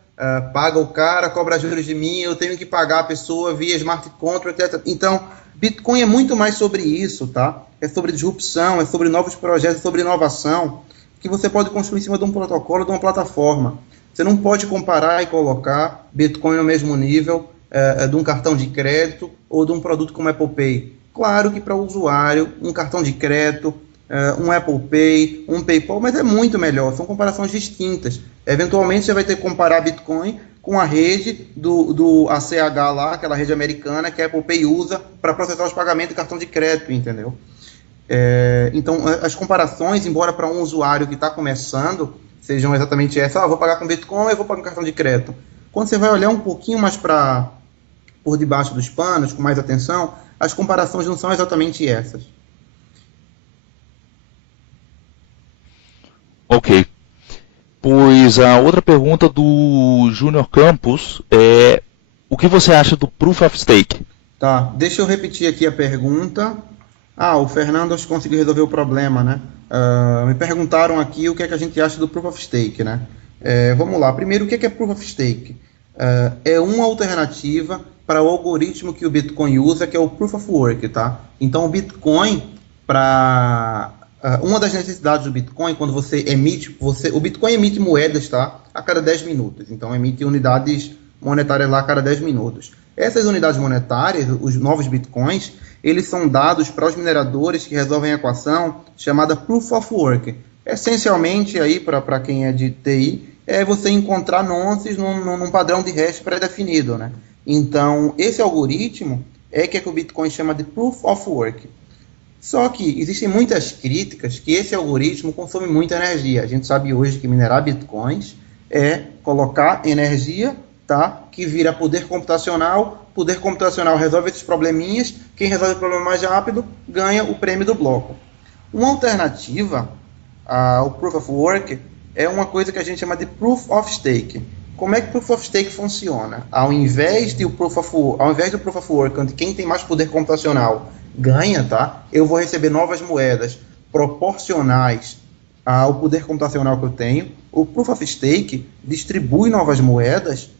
paga o cara, cobra juros de mim, eu tenho que pagar a pessoa via smart contract, etc. Então, Bitcoin é muito mais sobre isso, tá? É sobre disrupção, é sobre novos projetos, é sobre inovação, que você pode construir em cima de um protocolo, de uma plataforma. Você não pode comparar e colocar Bitcoin no mesmo nível de um cartão de crédito ou de um produto como Apple Pay. Claro que para o usuário, um cartão de crédito, um Apple Pay, um PayPal, mas é muito melhor, são comparações distintas. Eventualmente você vai ter que comparar Bitcoin com a rede do ACH lá, aquela rede americana que a Apple Pay usa para processar os pagamentos de cartão de crédito, entendeu? Então, as comparações, embora para um usuário que está começando, sejam exatamente essas, vou pagar com Bitcoin, eu vou pagar com cartão de crédito. Quando você vai olhar um pouquinho mais por debaixo dos panos, com mais atenção, as comparações não são exatamente essas. Luiz, a outra pergunta do Júnior Campos é: o que você acha do Proof of Stake? Tá, deixa eu repetir aqui a pergunta. O Fernando acho que conseguiu resolver o problema, né? Me perguntaram aqui o que é que a gente acha do Proof of Stake, né? Vamos lá. Primeiro, o que é Proof of Stake? É uma alternativa para o algoritmo que o Bitcoin usa, que é o Proof of Work, tá? Então, o Bitcoin, uma das necessidades do Bitcoin, quando você emite, o Bitcoin emite moedas, tá? A cada 10 minutos. Então, emite unidades monetárias lá a cada 10 minutos. Essas unidades monetárias, os novos Bitcoins, eles são dados para os mineradores que resolvem a equação chamada Proof of Work. Essencialmente, aí para quem é de TI, é você encontrar nonces num padrão de hash pré-definido, né? Então, esse algoritmo é que o Bitcoin chama de Proof of Work. Só que existem muitas críticas que esse algoritmo consome muita energia. A gente sabe hoje que minerar Bitcoins é colocar energia, tá? Que vira poder computacional resolve esses probleminhas, quem resolve o problema mais rápido ganha o prêmio do bloco. Uma alternativa ao Proof of Work é uma coisa que a gente chama de Proof of Stake. Como é que o Proof of Stake funciona? Ao invés do Proof of Work, onde quem tem mais poder computacional ganha, tá? Eu vou receber novas moedas proporcionais ao poder computacional que eu tenho. O Proof of Stake distribui novas moedas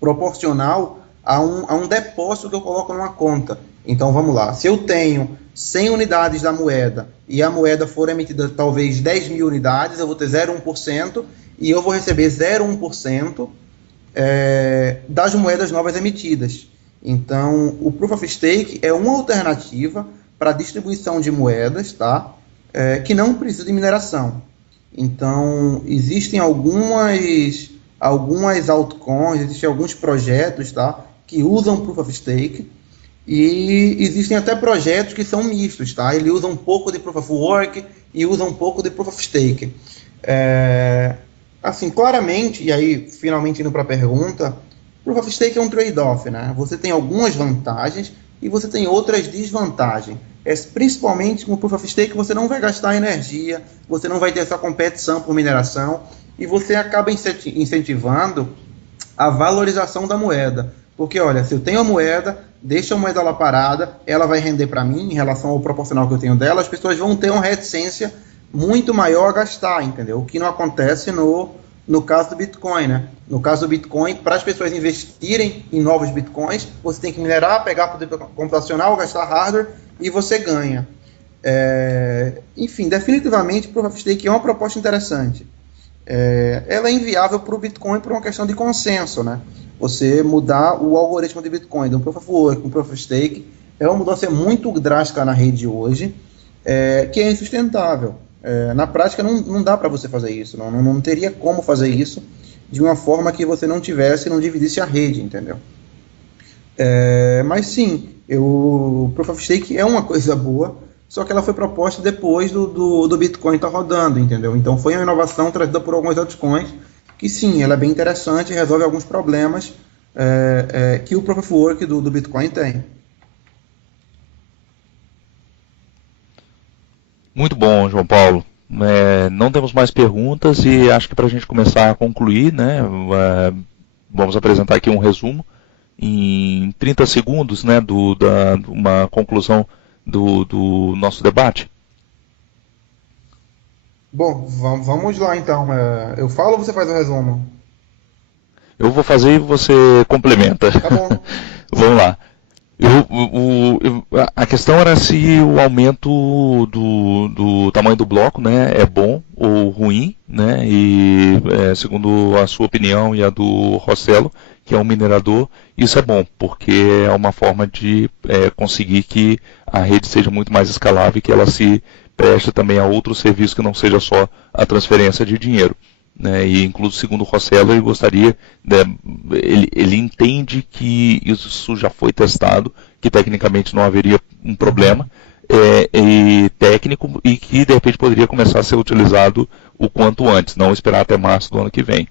proporcional a um depósito que eu coloco numa conta. Então, vamos lá. Se eu tenho 100 unidades da moeda e a moeda for emitida talvez 10 mil unidades, eu vou ter 0,1% e eu vou receber 0,1% das moedas novas emitidas. Então, o Proof of Stake é uma alternativa para a distribuição de moedas, tá? Que não precisa de mineração. Então, existem algumas altcoins, existem alguns projetos, tá? Que usam Proof of Stake, e existem até projetos que são mistos, tá? Ele usa um pouco de Proof of Work e usa um pouco de Proof of Stake. Assim, claramente, e aí finalmente indo para a pergunta, Proof of Stake é um trade-off, né? Você tem algumas vantagens e você tem outras desvantagens. Principalmente com o Proof of Stake você não vai gastar energia, você não vai ter essa competição por mineração e você acaba incentivando a valorização da moeda. Porque, olha, se eu tenho a moeda, deixa a moeda lá parada, ela vai render para mim em relação ao proporcional que eu tenho dela, as pessoas vão ter uma reticência muito maior a gastar, entendeu? O que não acontece no caso do Bitcoin, né? No caso do Bitcoin, para as pessoas investirem em novos Bitcoins, você tem que minerar, pegar poder computacional, gastar hardware e você ganha. Enfim, definitivamente, Proof of Stake é uma proposta interessante. Ela é inviável para o Bitcoin por uma questão de consenso, né? Você mudar o algoritmo de Bitcoin de um Proof of Work para um Proof of Stake é uma mudança muito drástica na rede hoje, que é insustentável. Na prática não dá para você fazer isso, não teria como fazer isso de uma forma que você não dividisse a rede, entendeu? Mas sim, o Proof of Stake é uma coisa boa, só que ela foi proposta depois do Bitcoin estar rodando, entendeu? Então foi uma inovação trazida por alguns altcoins, que sim, ela é bem interessante e resolve alguns problemas que o Proof of Work do Bitcoin tem. Muito bom, João Paulo. Não temos mais perguntas e acho que para a gente começar a concluir, né, vamos apresentar aqui um resumo em 30 segundos, né, uma conclusão do nosso debate. Bom, vamos lá então. Eu falo ou você faz o resumo? Eu vou fazer e você complementa. Tá bom. Vamos lá. A questão era se o aumento do tamanho do bloco, né, é bom ou ruim, né, e segundo a sua opinião e a do Rossello, que é um minerador, isso é bom, porque é uma forma de conseguir que a rede seja muito mais escalável e que ela se preste também a outros serviços que não seja só a transferência de dinheiro. Né, e inclusive segundo o Rossello, ele gostaria, ele entende que isso já foi testado, que tecnicamente não haveria um problema técnico e que de repente poderia começar a ser utilizado o quanto antes, não esperar até março do ano que vem.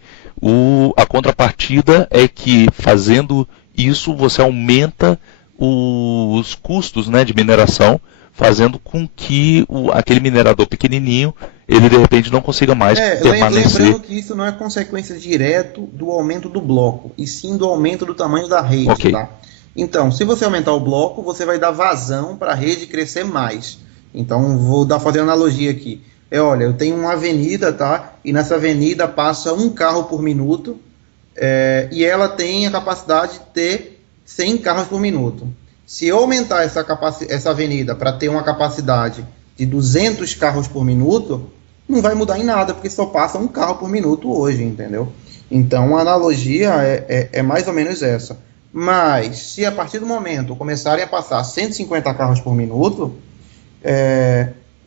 A contrapartida é que fazendo isso você aumenta os custos, né, de mineração, fazendo com que aquele minerador pequenininho, ele de repente não consiga mais permanecer. Lembrando que isso não é consequência direto do aumento do bloco, e sim do aumento do tamanho da rede, Ok. tá? Então, se você aumentar o bloco, você vai dar vazão para a rede crescer mais. Então, vou fazer uma analogia aqui. Olha, eu tenho uma avenida, tá? E nessa avenida passa um carro por minuto, e ela tem a capacidade de ter 100 carros por minuto. Se eu aumentar essa avenida para ter uma capacidade de 200 carros por minuto, não vai mudar em nada, porque só passa um carro por minuto hoje, entendeu? Então, a analogia é mais ou menos essa. Mas, se a partir do momento começarem a passar 150 carros por minuto,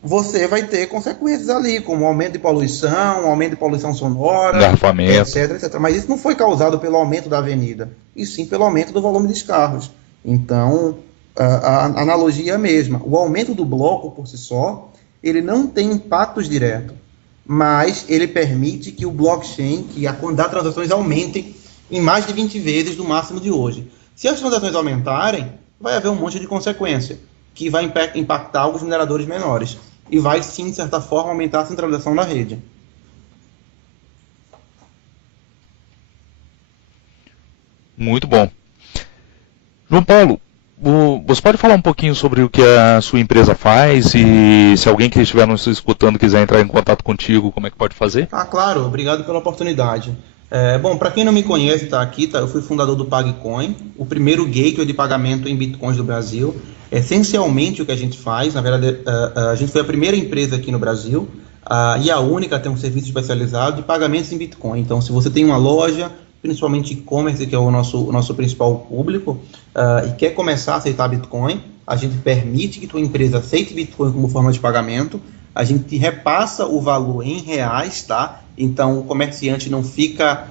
você vai ter consequências ali, como aumento de poluição sonora, Engarrafamento. etc. Mas isso não foi causado pelo aumento da avenida, e sim pelo aumento do volume dos carros. Então, a analogia é a mesma. O aumento do bloco, por si só, ele não tem impactos diretos, mas ele permite que o blockchain, que a quantidade de transações aumentem em mais de 20 vezes do máximo de hoje. Se as transações aumentarem, vai haver um monte de consequência, que vai impactar os mineradores menores. E vai, sim, de certa forma, aumentar a centralização da rede. Muito bom. João Paulo, você pode falar um pouquinho sobre o que a sua empresa faz e se alguém que estiver nos escutando quiser entrar em contato contigo, como é que pode fazer? Claro, obrigado pela oportunidade. Bom, para quem não me conhece, eu fui fundador do PagCoin, o primeiro gateway de pagamento em bitcoins do Brasil. Essencialmente o que a gente faz, na verdade, a gente foi a primeira empresa aqui no Brasil e a única a ter um serviço especializado de pagamentos em bitcoin. Então, se você tem uma loja, principalmente e-commerce, que é o nosso principal público, e quer começar a aceitar Bitcoin, a gente permite que tua empresa aceite Bitcoin como forma de pagamento, a gente te repassa o valor em reais, tá? Então, o comerciante não fica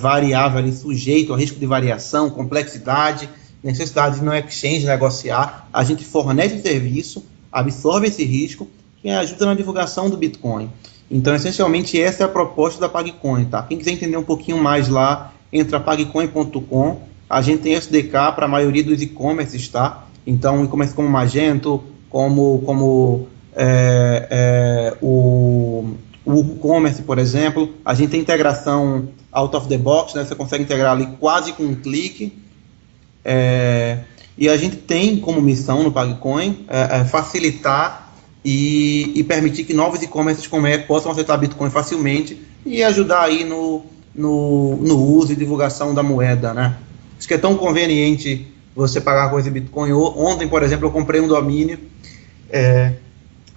variável ali, sujeito a risco de variação, complexidade, necessidade de no exchange negociar. A gente fornece o serviço, absorve esse risco e ajuda na divulgação do Bitcoin. Então, essencialmente, essa é a proposta da PagCoin, tá? Quem quiser entender um pouquinho mais lá, entra pagcoin.com. A gente tem SDK para a maioria dos e-commerces, tá? Então, e-commerce como Magento, como o WooCommerce, por exemplo. A gente tem integração out of the box, né? Você consegue integrar ali quase com um clique. E a gente tem como missão no PagCoin facilitar e permitir que novos e-commerces possam aceitar Bitcoin facilmente e ajudar aí no uso e divulgação da moeda, né? Acho que é tão conveniente você pagar coisa em Bitcoin. Ontem, por exemplo, eu comprei um domínio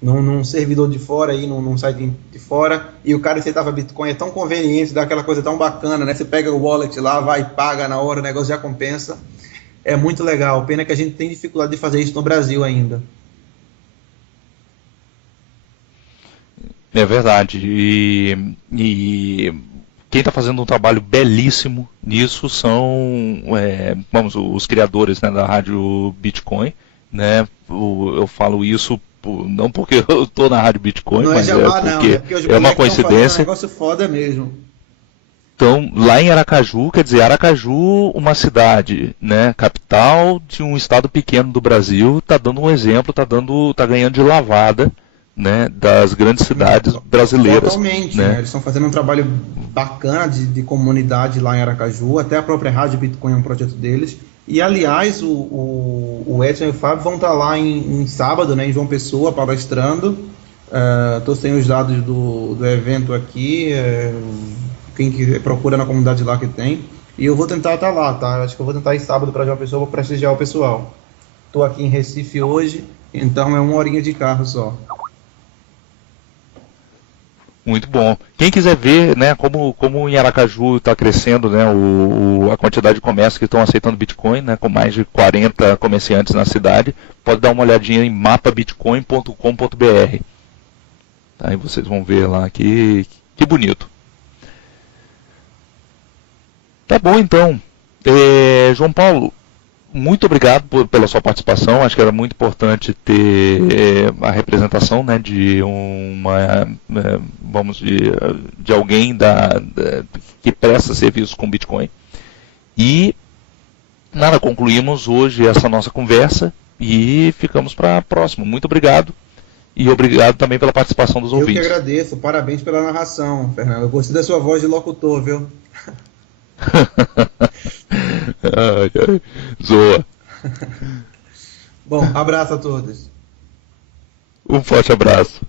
num servidor de fora, aí, num site de fora, e o cara aceitava Bitcoin. É tão conveniente, dá aquela coisa tão bacana, né? Você pega o wallet lá, vai e paga na hora, o negócio já compensa. É muito legal. Pena que a gente tem dificuldade de fazer isso no Brasil ainda. É verdade. E quem está fazendo um trabalho belíssimo nisso são os criadores, né, da Rádio Bitcoin. Né? Eu falo isso não porque eu estou na Rádio Bitcoin, não mas porque é uma coincidência. Um negócio foda mesmo. Então, lá em Aracaju, quer dizer, Aracaju, uma cidade, né, capital de um estado pequeno do Brasil, está dando um exemplo, tá ganhando de lavada, né, das grandes cidades brasileiras. Totalmente, né? Eles estão fazendo um trabalho bacana de comunidade lá em Aracaju, até a própria Rádio Bitcoin é um projeto deles. E, aliás, o Edson e o Fábio vão estar lá em sábado, né, em João Pessoa, palestrando. Estou sem os dados do evento aqui, quem que procura na comunidade lá que tem. E eu vou tentar estar lá, tá? Acho que eu vou tentar ir sábado para João Pessoa para prestigiar o pessoal. Estou aqui em Recife hoje, então é 1 horinha de carro só. Muito bom. Quem quiser ver, né, como em Aracaju está crescendo, né, a quantidade de comércios que estão aceitando Bitcoin, né, com mais de 40 comerciantes na cidade, pode dar uma olhadinha em mapabitcoin.com.br. Aí vocês vão ver lá que bonito. Tá bom, então. João Paulo, muito obrigado pela sua participação. Acho que era muito importante ter a representação, né, de de alguém que presta serviço com Bitcoin. E Nada, concluímos hoje essa nossa conversa e ficamos para a próxima. Muito obrigado. E obrigado também pela participação dos ouvintes. Eu que agradeço. Parabéns pela narração, Fernando. Eu gostei da sua voz de locutor, viu? Zoa. Bom, abraço a todos. Um forte abraço.